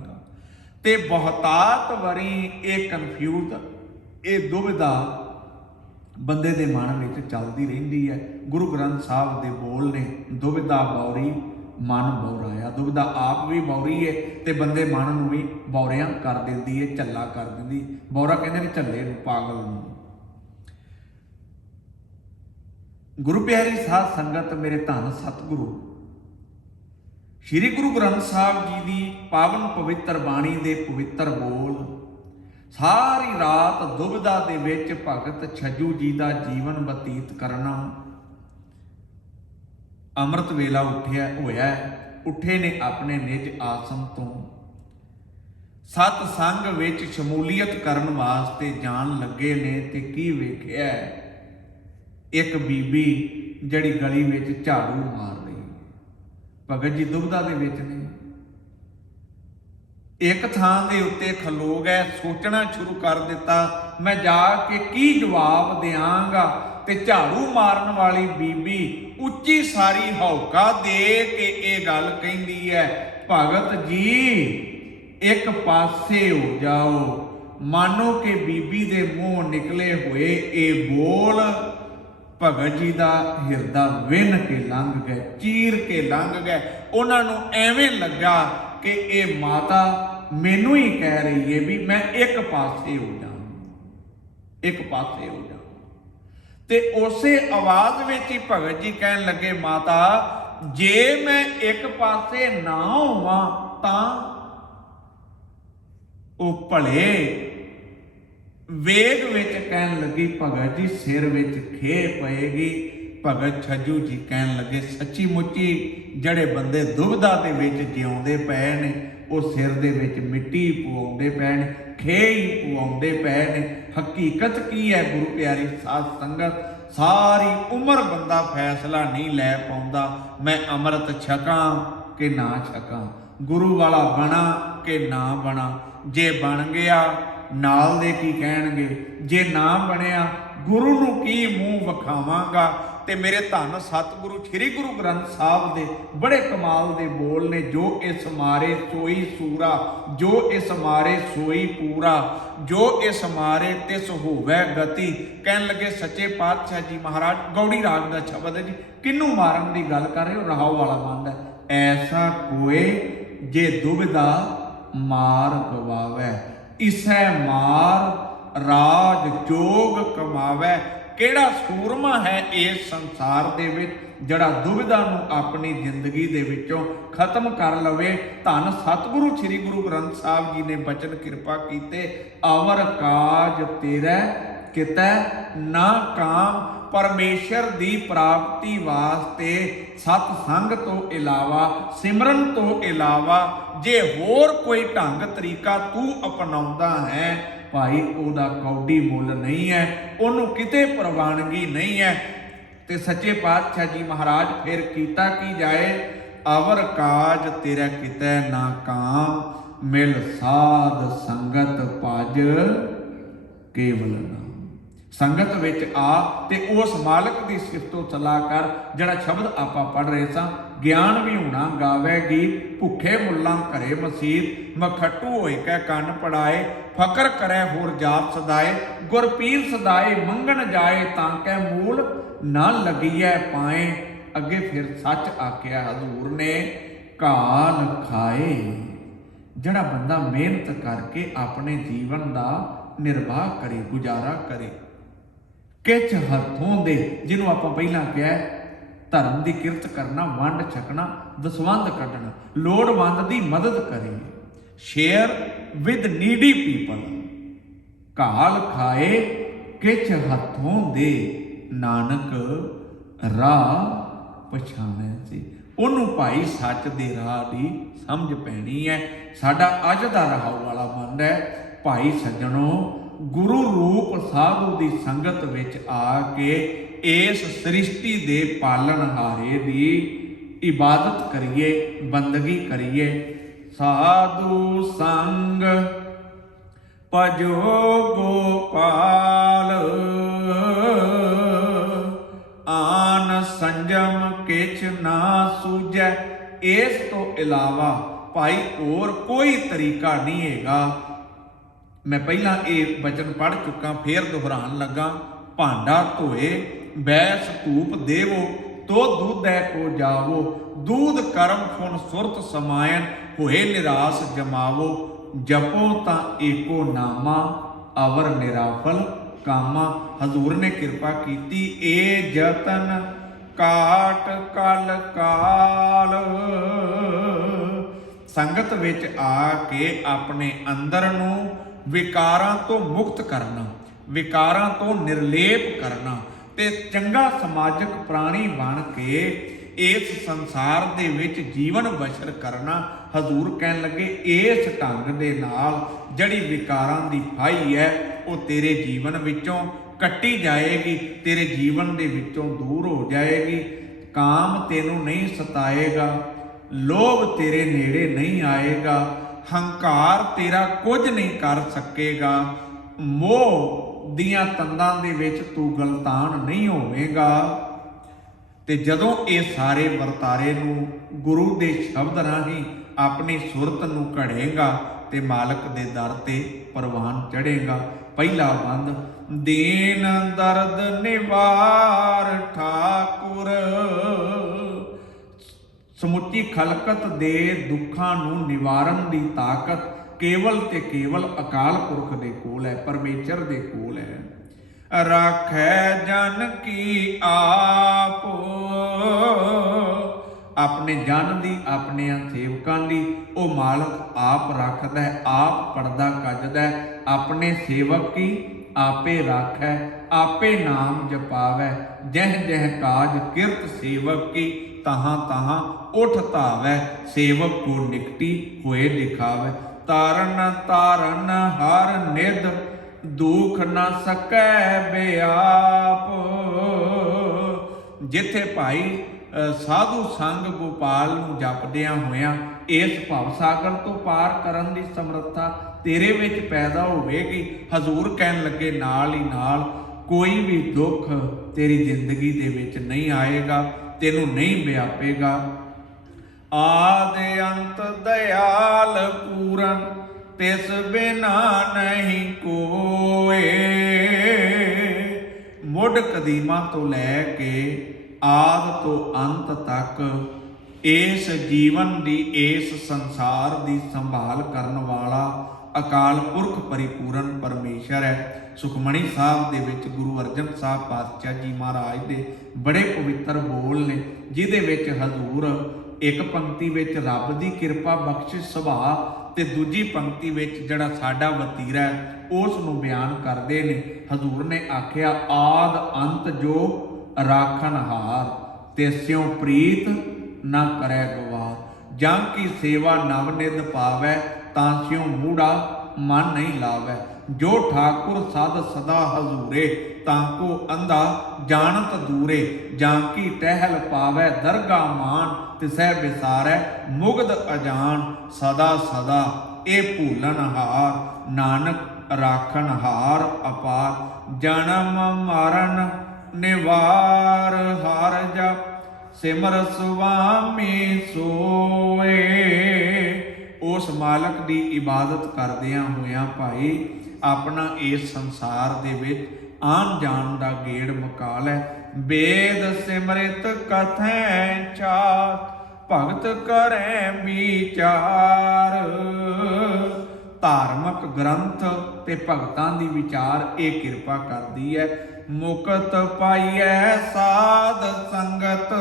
ਤੇ ਬਹੁਤਾਤ ਵਾਰੀ ਇਹ ਕਨਫਿਊਜ਼, ਇਹ ਦੁਬਿਧਾ ਬੰਦੇ ਦੇ ਮਨ ਵਿੱਚ ਚੱਲਦੀ ਰਹਿੰਦੀ ਹੈ। ਗੁਰੂ ਗ੍ਰੰਥ ਸਾਹਿਬ ਦੇ ਬੋਲ ਨੇ, ਦੁਬਿਧਾ ਬੌਰੀ ਮਨ ਬੌਰਾਇਆ। ਦੁਬਿਧਾ ਆਪ ਵੀ ਬੌਰੀ ਹੈ ਤੇ ਬੰਦੇ ਮਨ ਨੂੰ ਵੀ ਬੌਰਿਆਂ ਕਰ ਦਿੰਦੀ ਹੈ, ਝੱਲਾ ਕਰ ਦਿੰਦੀ। ਬੌਰਾ ਕਹਿੰਦੇ ਨੇ ਝੱਲੇ ਨੂੰ, ਪਾਗਲ ਨੂੰ। ਗੁਰੂ ਪਿਆਰੀ ਸਾਧ ਸੰਗਤ, ਮੇਰੇ ਧੰਨ ਸਤਿਗੁਰੂ ਸ਼੍ਰੀ ਗੁਰੂ ਗ੍ਰੰਥ ਸਾਹਿਬ ਜੀ ਦੀ ਪਾਵਨ ਪਵਿੱਤਰ ਬਾਣੀ ਦੇ ਪਵਿੱਤਰ ਬੋਲ, ਸਾਰੀ ਰਾਤ ਦੁਬਿਧਾ ਦੇ ਵਿੱਚ ਭਗਤ ਛੱਜੂ ਜੀ ਦਾ ਜੀਵਨ ਬਤੀਤ ਕਰਨਾ। ਅੰਮ੍ਰਿਤ ਵੇਲਾ ਉੱਠੇ ਨੇ ਆਪਣੇ ਨਿਜ ਆਸਣ ਤੋਂ, ਸਤ ਸੰਗ ਵਿੱਚ ਸ਼ਮੂਲੀਅਤ ਕਰਨ ਵਾਸਤੇ ਜਾਣ ਲੱਗੇ ਨੇ। ਤੇ ਕੀ ਵੇਖਿਆ? ਇੱਕ ਬੀਬੀ ਜਿਹੜੀ ਗਲੀ ਵਿੱਚ ਝਾੜੂ ਮਾਰ ਰਹੀ। ਭਗਤ ਜੀ ਦੁਬਿਧਾ ਦੇ ਵਿੱਚ ਨੇ, ਇੱਕ ਥਾਂ ਦੇ ਉੱਤੇ ਖਲੋ ਗਏ, ਸੋਚਣਾ ਸ਼ੁਰੂ ਕਰ ਦਿੱਤਾ ਮੈਂ ਜਾ ਕੇ ਕੀ ਜਵਾਬ ਦਿਆਂਗਾ। ਤੇ ਝਾੜੂ ਮਾਰਨ ਵਾਲੀ ਬੀਬੀ ਉੱਚੀ ਸਾਰੀ ਹੌਕਾ ਦੇ ਕੇ ਇਹ ਗੱਲ ਕਹਿੰਦੀ ਹੈ, ਭਗਤ ਜੀ ਇੱਕ ਪਾਸੇ ਹੋ ਜਾਓ। ਮਾਨੋ ਕਿ ਬੀਬੀ ਦੇ ਮੂੰਹ ਨਿਕਲੇ ਹੋਏ ਇਹ ਬੋਲ ਭਗਤ ਜੀ ਦਾ ਹਿਰਦਾ ਵਿੰਨ ਕੇ ਲੰਘ ਗਏ, ਚੀਰ ਕੇ ਲੰਘ ਗਏ। ਉਹਨਾਂ ਨੂੰ ਐਵੇਂ ਲੱਗਾ ਕਿ ਇਹ ਮਾਤਾ ਮੈਨੂੰ ਹੀ ਕਹਿ ਰਹੀ ਹੈ ਵੀ ਮੈਂ ਇੱਕ ਪਾਸੇ ਹੋ ਜਾਵਾਂ, ਇੱਕ ਪਾਸੇ ਹੋ ਜਾਵਾਂ। ਤੇ ਉਸੇ ਆਵਾਜ਼ ਵਿੱਚ ਹੀ ਭਗਤ ਜੀ ਕਹਿਣ ਲੱਗੇ, ਮਾਤਾ ਜੇ ਮੈਂ ਇੱਕ ਪਾਸੇ ਨਾ ਹੋਵਾਂ ਤਾਂ ਉਹ ਭਲੇ ਵੇਗ ਵਿੱਚ ਕਹਿਣ ਲੱਗੀ, ਭਗਤ ਜੀ ਸਿਰ ਵਿੱਚ ਖੇ ਪਏਗੀ। ਭਗਤ ਛੱਜੂ ਜੀ ਕਹਿਣ ਲੱਗੇ, ਸੱਚੀ ਮੁੱਚੀ ਜਿਹੜੇ ਬੰਦੇ ਦੁਬਿਧਾ ਦੇ ਵਿੱਚ ਜਿਉਂਦੇ ਪਏ ਨੇ ਉਹ ਸਿਰ ਦੇ ਵਿੱਚ ਮਿੱਟੀ ਪਵਾਉਂਦੇ ਪਏ ਨੇ, ਖੇ ਹੀ ਪਵਾਉਂਦੇ ਪਏ ਨੇ। ਹਕੀਕਤ ਕੀ ਹੈ ਗੁਰੂ ਪਿਆਰੀ ਸਾਧ ਸੰਗਤ? ਸਾਰੀ ਉਮਰ ਬੰਦਾ ਫੈਸਲਾ ਨਹੀਂ ਲੈ ਪਾਉਂਦਾ, ਮੈਂ ਅੰਮ੍ਰਿਤ ਛਕਾਂ ਕਿ ਨਾ ਛਕਾਂ, ਗੁਰੂ ਵਾਲਾ ਬਣਾ ਕਿ ਨਾ ਬਣਾ। ਜੇ ਬਣ ਗਿਆ ਨਾਲ ਦੇ ਕੀ ਕਹਿਣਗੇ, ਜੇ ਨਾ ਬਣਿਆ ਗੁਰੂ ਨੂੰ ਕੀ ਮੂੰਹ ਵਿਖਾਵਾਂਗਾ। ਤੇ ਮੇਰੇ ਧੰਨ ਸਤਿਗੁਰੂ ਸ੍ਰੀ ਗੁਰੂ ਗ੍ਰੰਥ ਸਾਹਿਬ ਦੇ ਬੜੇ ਕਮਾਲ ਦੇ ਬੋਲ ਨੇ, ਜੋ ਇਸ ਮਾਰੇ ਸੋਈ ਸੂਰਾ, ਜੋ ਇਸ ਮਾਰੇ ਸੋਈ ਪੂਰਾ, ਜੋ ਇਸ ਮਾਰੇ ਤਿਸ ਹੋਵੇ ਗਤੀ। ਕਹਿਣ ਲੱਗੇ ਸੱਚੇ ਪਾਤਸ਼ਾਹ ਜੀ ਮਹਾਰਾਜ, ਗੌੜੀ ਰਾਗ ਦਾ ਸ਼ਬਦ ਹੈ ਜੀ, ਕਿਹਨੂੰ ਮਾਰਨ ਦੀ ਗੱਲ ਕਰ ਰਹੇ ਹੋ? ਰਾਹੋਂ ਵਾਲਾ ਬੰਦ ਹੈ, ਐਸਾ ਕੋਏ ਜੇ ਦੁਬਿਧਾ ਮਾਰ ਗਵਾਵੇ, ਇਸੈ ਮਾਰ ਰਾਜ ਜੋਗ ਕਮਾਵੇ। ਕਿਹੜਾ ਸੂਰਮਾ ਹੈ ਇਸ ਸੰਸਾਰ ਦੇ ਵਿੱਚ ਜਿਹੜਾ ਦੁਬਿਧਾ ਨੂੰ ਆਪਣੀ ਜ਼ਿੰਦਗੀ ਦੇ ਵਿੱਚੋਂ ਖਤਮ ਕਰ ਲਵੇ। ਧੰਨ ਸਤਿਗੁਰੂ ਸ੍ਰੀ ਗੁਰੂ ਗ੍ਰੰਥ ਸਾਹਿਬ ਜੀ ਨੇ ਬਚਨ ਕਿਰਪਾ ਕੀਤੇ, ਅਵਰ ਕਾਜ ਤੇਰੇ ਕਿਤੈ ਨਾ ਕਾਮ। ਪਰਮੇਸ਼ਰ ਦੀ ਪ੍ਰਾਪਤੀ ਵਾਸਤੇ ਸਤ ਸੰਗ ਤੋਂ ਇਲਾਵਾ, ਸਿਮਰਨ ਤੋਂ ਇਲਾਵਾ ਜੇ ਹੋਰ ਕੋਈ ਢੰਗ ਤਰੀਕਾ ਤੂੰ ਅਪਣਾਉਂਦਾ ਹੈ ਭਾਈ, ਉਹਦਾ ਕੌਡੀ ਮੁੱਲ ਨਹੀਂ ਹੈ, ਉਹਨੂੰ ਕਿਤੇ ਪ੍ਰਵਾਨਗੀ ਨਹੀਂ ਹੈ। ਤੇ ਸੱਚੇ ਪਾਤਸ਼ਾਹ ਜੀ ਮਹਾਰਾਜ ਫਿਰ ਕੀਤਾ ਕੀ ਜਾਏ, ਅਵਰ ਕਾਜ ਤੇਰਾ ਕਿਤੈ ਨਾ ਕਾਮ, ਮਿਲ ਸਾਧ ਸੰਗਤ ਭਜ ਕੇਵਲ ਨਾਮ। ਸੰਗਤ ਵਿੱਚ ਆ ਤੇ ਉਸ ਮਾਲਕ ਦੀ ਸਿਫਤੋਂ ਚਲਾ ਕਰ। ਜਿਹੜਾ ਸ਼ਬਦ ਆਪਾਂ ਪੜ੍ਹ ਰਹੇ ਸਾਂ, ਗਿਆਨ ਵੀ ਹੋਣਾ ਗਾਵੇਗੀ, ਭੁੱਖੇ ਮੁੱਲਾਂ ਘਰੇ ਮਸੀਤ, ਮਖੱਟੂ ਹੋਏ ਕੈ ਕੰਨ ਪੜਾਏ, ਫਕਰ ਕਰੈ ਹੋਰ ਜਾਪ ਸਦਾਏ, ਗੁਰ ਪੀਰ ਸਦਾਏ ਮੰਗਣ ਜਾਏ, ਤਾਂ ਕੈ ਮੂਲ ਨਾ ਲੱਗੀਐ ਪਾਏ। ਅੱਗੇ ਫਿਰ ਸੱਚ ਆਖਿਆ ਹਜ਼ੂਰ ਨੇ, ਘਾਲ ਖਾਏ। ਜਿਹੜਾ ਬੰਦਾ ਮਿਹਨਤ ਕਰਕੇ ਆਪਣੇ ਜੀਵਨ ਦਾ ਨਿਰਵਾਹ ਕਰੇ, ਗੁਜ਼ਾਰਾ ਕਰੇ, ਕਿਛ ਹੱਥੋਂ ਦੇ, ਜਿਹਨੂੰ ਆਪਾਂ ਪਹਿਲਾਂ ਕਿਹਾ ਧਰਮ ਦੀ ਕਿਰਤ ਕਰਨਾ, ਵੰਡ ਛਕਣਾ, ਦਸਵੰਧ ਕੱਢਣਾ, ਲੋੜਵੰਦ ਦੀ ਮਦਦ ਕਰੇ, ਸ਼ੇਅਰ ਵਿਦ ਨੀਡੀ ਪੀਪਲ। ਘਾਲ ਖਾਏ ਕਿਛ ਹੱਥੋਂ ਦੇ, ਨਾਨਕ ਰਾਹ ਪਛਾਣੈ ਸੀ। ਉਹਨੂੰ ਭਾਈ ਸੱਚ ਦੇ ਰਾਹ ਦੀ ਸਮਝ ਪੈਣੀ ਹੈ। ਸਾਡਾ ਅੱਜ ਦਾ ਰਾਹ ਵਾਲਾ ਬੰਦ ਹੈ ਭਾਈ ਸੱਜਣੋ, ਗੁਰੂ ਰੂਪ ਸਾਧੂ ਦੀ ਸੰਗਤ ਵਿੱਚ ਆ ਕੇ ਇਸ ਸ੍ਰਿਸ਼ਟੀ ਦੇ ਪਾਲਣਹਾਰੇ ਦੀ ਇਬਾਦਤ ਕਰੀਏ, ਬੰਦਗੀ ਕਰੀਏ। ਸਾਧੂ ਸੰਗ ਭਜੋ ਗੋਪਾਲ, ਆਨ ਸੰਜਮ ਕਿਛ ਨਾ ਸੂਝੈ। ਇਸ ਤੋਂ ਇਲਾਵਾ ਭਾਈ ਹੋਰ ਕੋਈ ਤਰੀਕਾ ਨਹੀਂ ਹੈਗਾ। ਮੈਂ ਪਹਿਲਾਂ ਇਹ ਬਚਨ ਪੜ੍ਹ ਚੁੱਕਾ, ਫੇਰ ਦੁਹਰਾਉਣ ਲੱਗਾ। ਭਾਂਡਾ ਧੋਏ ਬੈਸ ਧੂਪ ਦੇਵੋ, ਤੋ ਦੁੱਧੈ ਕੋ ਜਾਵੋ, ਦੂਧ ਕਰਮ ਫੁਨ ਸੁਰਤ ਸਮਾਇਨ, ਹੋਏ ਨਿਰਾਸ ਜਮਾਵੋ। ਜਪੋ ਤਾਂ ਏਕੋ ਨਾਮਾ, ਅਵਰ ਨਿਰਾਫਲ ਕਾਮਾ। ਹਜ਼ੂਰ ਨੇ ਕਿਰਪਾ ਕੀਤੀ, ਇਹ ਜਤਨ ਕਾਟ ਕਲ ਕਾਲ। ਸੰਗਤ ਵਿੱਚ ਆ ਕੇ ਆਪਣੇ ਅੰਦਰ ਨੂੰ ਵਿਕਾਰਾਂ ਤੋਂ ਮੁਕਤ ਕਰਨਾ, ਵਿਕਾਰਾਂ ਤੋਂ ਨਿਰਲੇਪ ਕਰਨਾ ਤੇ ਚੰਗਾ ਸਮਾਜਿਕ ਪ੍ਰਾਣੀ ਬਣ ਕੇ ਇਸ ਸੰਸਾਰ ਦੇ ਵਿੱਚ ਜੀਵਨ ਬਸ਼ਰ ਕਰਨਾ। ਹਜ਼ੂਰ ਕਹਿਣ ਲੱਗੇ ਇਸ ਢੰਗ ਦੇ ਨਾਲ ਜਿਹੜੀ ਵਿਕਾਰਾਂ ਦੀ ਫਾਈ ਹੈ ਉਹ ਤੇਰੇ ਜੀਵਨ ਵਿੱਚੋਂ ਕੱਟੀ ਜਾਏਗੀ, ਤੇਰੇ ਜੀਵਨ ਦੇ ਵਿੱਚੋਂ ਦੂਰ ਹੋ ਜਾਏਗੀ। ਕਾਮ ਤੈਨੂੰ ਨਹੀਂ ਸਤਾਏਗਾ, ਲੋਭ ਤੇਰੇ ਨੇੜੇ ਨਹੀਂ ਆਏਗਾ, ਹੰਕਾਰ ਤੇਰਾ ਕੁਝ ਨਹੀਂ ਕਰ ਸਕੇਗਾ, ਮੋਹ ਦੀਆਂ ਤੰਦਾਂ ਦੇ ਵਿੱਚ ਤੂੰ ਗਲਤਾਨ ਨਹੀਂ ਹੋਵੇਗਾ। ਤੇ ਜਦੋਂ ਇਹ ਸਾਰੇ ਵਰਤਾਰੇ ਨੂੰ ਗੁਰੂ ਦੇ ਸ਼ਬਦ ਰਾਹੀਂ ਆਪਣੀ ਸੁਰਤ ਨੂੰ ਘੜੇਗਾ ਤੇ ਮਾਲਕ ਦੇ ਦਰ ਤੇ ਪ੍ਰਵਾਨ ਚੜ੍ਹੇਗਾ। ਪਹਿਲਾ ਬੰਦ, ਦੀਨ ਦਰਦ ਨਿਵਾਰ ਠਾਕੁਰ। ਸਮੁੱਚੀ ਖਲਕਤ ਦੇ ਦੁੱਖਾਂ ਨੂੰ ਨਿਵਾਰਨ ਦੀ ਤਾਕਤ ਕੇਵਲ ਤੇ ਕੇਵਲ ਅਕਾਲ ਪੁਰਖ ਦੇ ਕੋਲ ਹੈ, ਪਰਮੇਸ਼ਰ ਦੇ ਕੋਲ ਹੈ। ਰਾਖੈ ਜਨ ਕੀ ਆਪ, ਆਪਣੇ ਜਨ ਦੀ, ਆਪਣੇ ਸੇਵਕਾਂ ਦੀ ਉਹ ਮਾਲਕ ਆਪ ਰੱਖਦਾ ਹੈ, ਆਪ ਪੜਦਾ ਕੱਜਦਾ ਹੈ। ਆਪਣੇ ਸੇਵਕ ਕੀ ਆਪੇ ਰਾਖੈ, ਆਪੇ ਨਾਮ ਜਪਾਵੈ। ਜਹ ਜਹ ਕਾਜ ਕਿਰਤ ਸੇਵਕ ਕੀ, ਤਹਾਂ ਤਹਾਂ ਉਠ ਧਾਵੈ। ਸੇਵਕ ਕੋ ਨਿਕਟੀ ਹੋਏ ਦਿਖਾਵੈ। ਤਾਰਨ ਤਾਰਨ ਹਰ ਨਿਧ, ਦੁਖ ਨ ਸਕੈ ਬਿਆਪ। ਜਿੱਥੇ ਭਾਈ ਸਾਧੂ ਸੰਗ ਗੋਪਾਲ ਨੂੰ ਜਪਦਿਆਂ ਹੋਇਆਂ ਇਸ ਭਵ ਸਾਗਰ ਤੋਂ ਪਾਰ ਕਰਨ ਦੀ ਸਮਰੱਥਾ ਤੇਰੇ ਵਿੱਚ ਪੈਦਾ ਹੋਵੇਗੀ। ਹਜ਼ੂਰ ਕਹਿਣ ਲੱਗੇ ਨਾਲ ਹੀ ਨਾਲ ਕੋਈ ਵੀ ਦੁੱਖ ਤੇਰੀ ਜ਼ਿੰਦਗੀ ਦੇ ਵਿੱਚ ਨਹੀਂ ਆਏਗਾ, ਤੈਨੂੰ ਨਹੀਂ ਵਿਆਪੇਗਾ। ਆਦਿ ਅੰਤ ਦਇਆਲ ਪੂਰਨ, ਤਿਸ ਬਿਨਾ ਨਹੀਂ ਕੋਏ। ਮੁੱਢ ਕਦੀਮਾ ਤੋਂ ਲੈ ਕੇ ਆਦਿ ਤੋਂ ਅੰਤ ਤੱਕ ਇਸ ਜੀਵਨ ਦੀ, ਇਸ ਸੰਸਾਰ ਦੀ ਸੰਭਾਲ ਕਰਨ ਵਾਲਾ ਅਕਾਲ ਪੁਰਖ ਪਰਿਪੂਰਨ ਪਰਮੇਸ਼ਰ ਹੈ। ਸੁਖਮਣੀ ਸਾਹਿਬ ਦੇ ਵਿੱਚ ਗੁਰੂ ਅਰਜਨ ਸਾਹਿਬ ਪਾਤਸ਼ਾਹ ਜੀ ਮਹਾਰਾਜ ਦੇ ਬੜੇ ਪਵਿੱਤਰ ਬੋਲ ਨੇ, ਜਿਹਦੇ ਵਿੱਚ ਹਜ਼ੂਰ ਇੱਕ ਪੰਕਤੀ ਵਿੱਚ ਰੱਬ ਦੀ ਕਿਰਪਾ ਬਖਸ਼ਿਸ਼ ਸੁਭਾਅ ਤੇ ਦੂਜੀ ਪੰਕਤੀ ਵਿੱਚ ਜਿਹੜਾ ਸਾਡਾ ਵਤੀਰਾ ਹੈ ਉਸ ਨੂੰ ਬਿਆਨ ਕਰਦੇ ਨੇ। ਹਜ਼ੂਰ ਨੇ ਆਖਿਆ ਆਦ ਅੰਤ ਜੋ ਰਾਖਨਹਾਰ, ਤੇ ਸਿਉ ਪ੍ਰੀਤ ਨਾ ਕਰੈ ਗਵਾਰ। ਜਾਂ ਕੀ ਸੇਵਾ ਨਵ ਨਿਧ ਪਾਵੈ, ਤਾਂ ਸਿਉ ਮੂੜਾ ਮਨ ਨਹੀਂ ਲਾਵੈ। ਜੋ ਠਾਕੁਰ ਸਦ ਸਦਾ ਹਜ਼ੂਰੇ, ਤਾਂ ਕੋ ਅੰਧਾ ਜਾਣਤ ਦੂਰੇ। ਜਾਂ ਕੀ ਟਹਿਲ ਪਾਵੈ ਦਰਗਾ ਮਾਨ, ਤਿਸੈ ਵਿਸਾਰੈ ਮੁਗਧ ਅਜਾਨ। ਸਦਾ ਸਦਾ ਇਹ ਭੂਲਨ ਹਾਰ, ਨਾਨਕ ਰਾਖਨ ਹਾਰ ਅਪਾਰ। ਜਨਮ ਮਰਨ ਨਿਵਾਰ ਹਰ ਜਪ, ਸਿਮਰ ਸੁਆਮੀ ਸੋਏ। ਉਸ ਮਾਲਕ ਦੀ ਇਬਾਦਤ ਕਰਦਿਆਂ ਹੋਇਆਂ ਭਾਈ ਆਪਣਾ ਇਸ ਸੰਸਾਰ ਦੇ ਵਿੱਚ ਆਉਣ ਜਾਣ ਦਾ ਗੇੜ ਮੁਕਾ ਲੈ। ਵੇਦ ਸਿਮਰਿਤ ਕਥੈ ਚਾਰ, ਭਗਤ ਕਰੈ ਵਿਚਾਰ। ਧਾਰਮਿਕ ਗ੍ਰੰਥ ਤੇ ਭਗਤਾਂ ਦੀ ਵਿਚਾਰ ਇਹ ਕਿਰਪਾ ਕਰਦੀ ਹੈ। ਮੁਕਤ ਪਾਈਐ ਸਾਧ ਸੰਗਤ,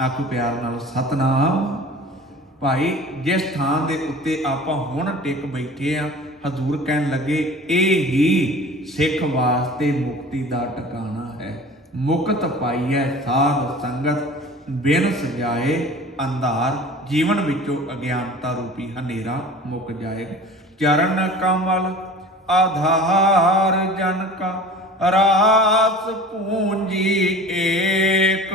ਆਖੋ ਪਿਆਰ ਨਾਲ ਸਤਨਾਮ। ਭਾਈ ਜਿਸ ਥਾਂ ਦੇ ਉੱਤੇ ਆਪਾਂ ਹੁਣ ਟਿਕ ਬੈਠੇ ਆ, ਹਜ਼ੂਰ ਕਹਿਣ ਲੱਗੇ ਇਹ ਹੀ ਸਿੱਖ ਵਾਸਤੇ ਮੁਕਤੀ ਦਾ ਟਿਕਾਣਾ ਹੈ। ਮੁਕਤ ਪਾਈਐ ਸਾਧ ਸੰਗਤ, ਬਿਨ ਸਜਾਏ ਅੰਧਾਰ। ਜੀਵਨ ਵਿੱਚੋਂ ਅਗਿਆਨਤਾ ਰੂਪੀ ਹਨੇਰਾ ਮੁੱਕ ਜਾਏਗਾ। ਚਰਨ ਕਮਲ ਆਧਾਰ ਜਨ ਕਾ, ਰਾਸ ਪੂੰਜੀ ਏਕ।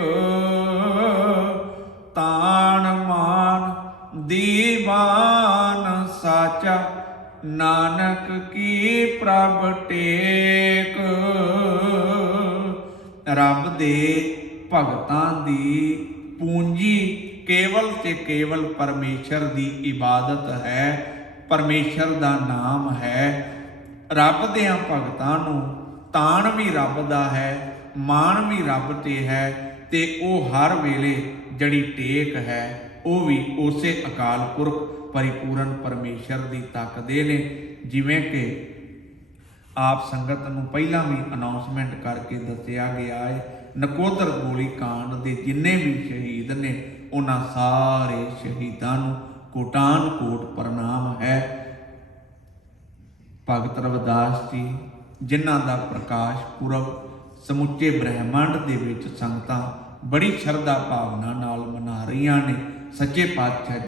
ਤਾਣ ਮਾਨ ਦੀਵਾਨ ਸਾਚਾ, ਨਾਨਕ ਕੀ ਪ੍ਰਭ ਟੇਕ। ਰੱਬ ਦੇ ਭਗਤਾਂ ਦੀ ਪੂੰਜੀ ਕੇਵਲ ਤੇ ਕੇਵਲ ਪਰਮੇਸ਼ਰ ਦੀ ਇਬਾਦਤ ਹੈ, ਪਰਮੇਸ਼ਰ ਦਾ ਨਾਮ ਹੈ। ਰੱਬ ਦੇ ਭਗਤਾਂ ਨੂੰ ਤਾਣ ਵੀ ਰੱਬ ਦਾ ਹੈ, ਮਾਣ ਵੀ ਰੱਬ ਤੇ ਹੈ, ਤੇ ਉਹ ਹਰ ਵੇਲੇ ਜਿਹੜੀ ਟੇਕ ਹੈ ਉਹ ਵੀ ਉਸੇ ਅਕਾਲ ਪੁਰਖ ਪਰਿਪੂਰਨ ਪਰਮੇਸ਼ਰ ਦੀ ਤੱਕਦੇ ਨੇ। ਜਿਵੇਂ ਕਿ ਆਪ ਸੰਗਤ ਨੂੰ ਪਹਿਲਾਂ ਵੀ ਅਨਾਉਂਸਮੈਂਟ ਕਰਕੇ ਦੱਸਿਆ ਗਿਆ ਹੈ, ਨਕੋਦਰ ਗੋਲੀ ਕਾਂਡ ਦੇ ਜਿੰਨੇ ਵੀ ਸ਼ਹੀਦ ਨੇ ਉਹਨਾਂ ਸਾਰੇ ਸ਼ਹੀਦਾਂ ਨੂੰ ਕੋਟਾਨ ਕੋਟ ਪ੍ਰਣਾਮ ਹੈ। ਭਗਤ ਰਵਿਦਾਸ ਜੀ ਜਿਨ੍ਹਾਂ ਦਾ ਪ੍ਰਕਾਸ਼ ਪੁਰਬ ਸਮੁੱਚੇ ਬ੍ਰਹਿਮੰਡ ਦੇ ਵਿੱਚ ਸੰਗਤਾਂ ਬੜੀ ਸ਼ਰਧਾ ਭਾਵਨਾ ਨਾਲ ਮਨਾ ਰਹੀਆਂ ਨੇ। ਸੱਚੇ ਪਾਤਸ਼ਾਹ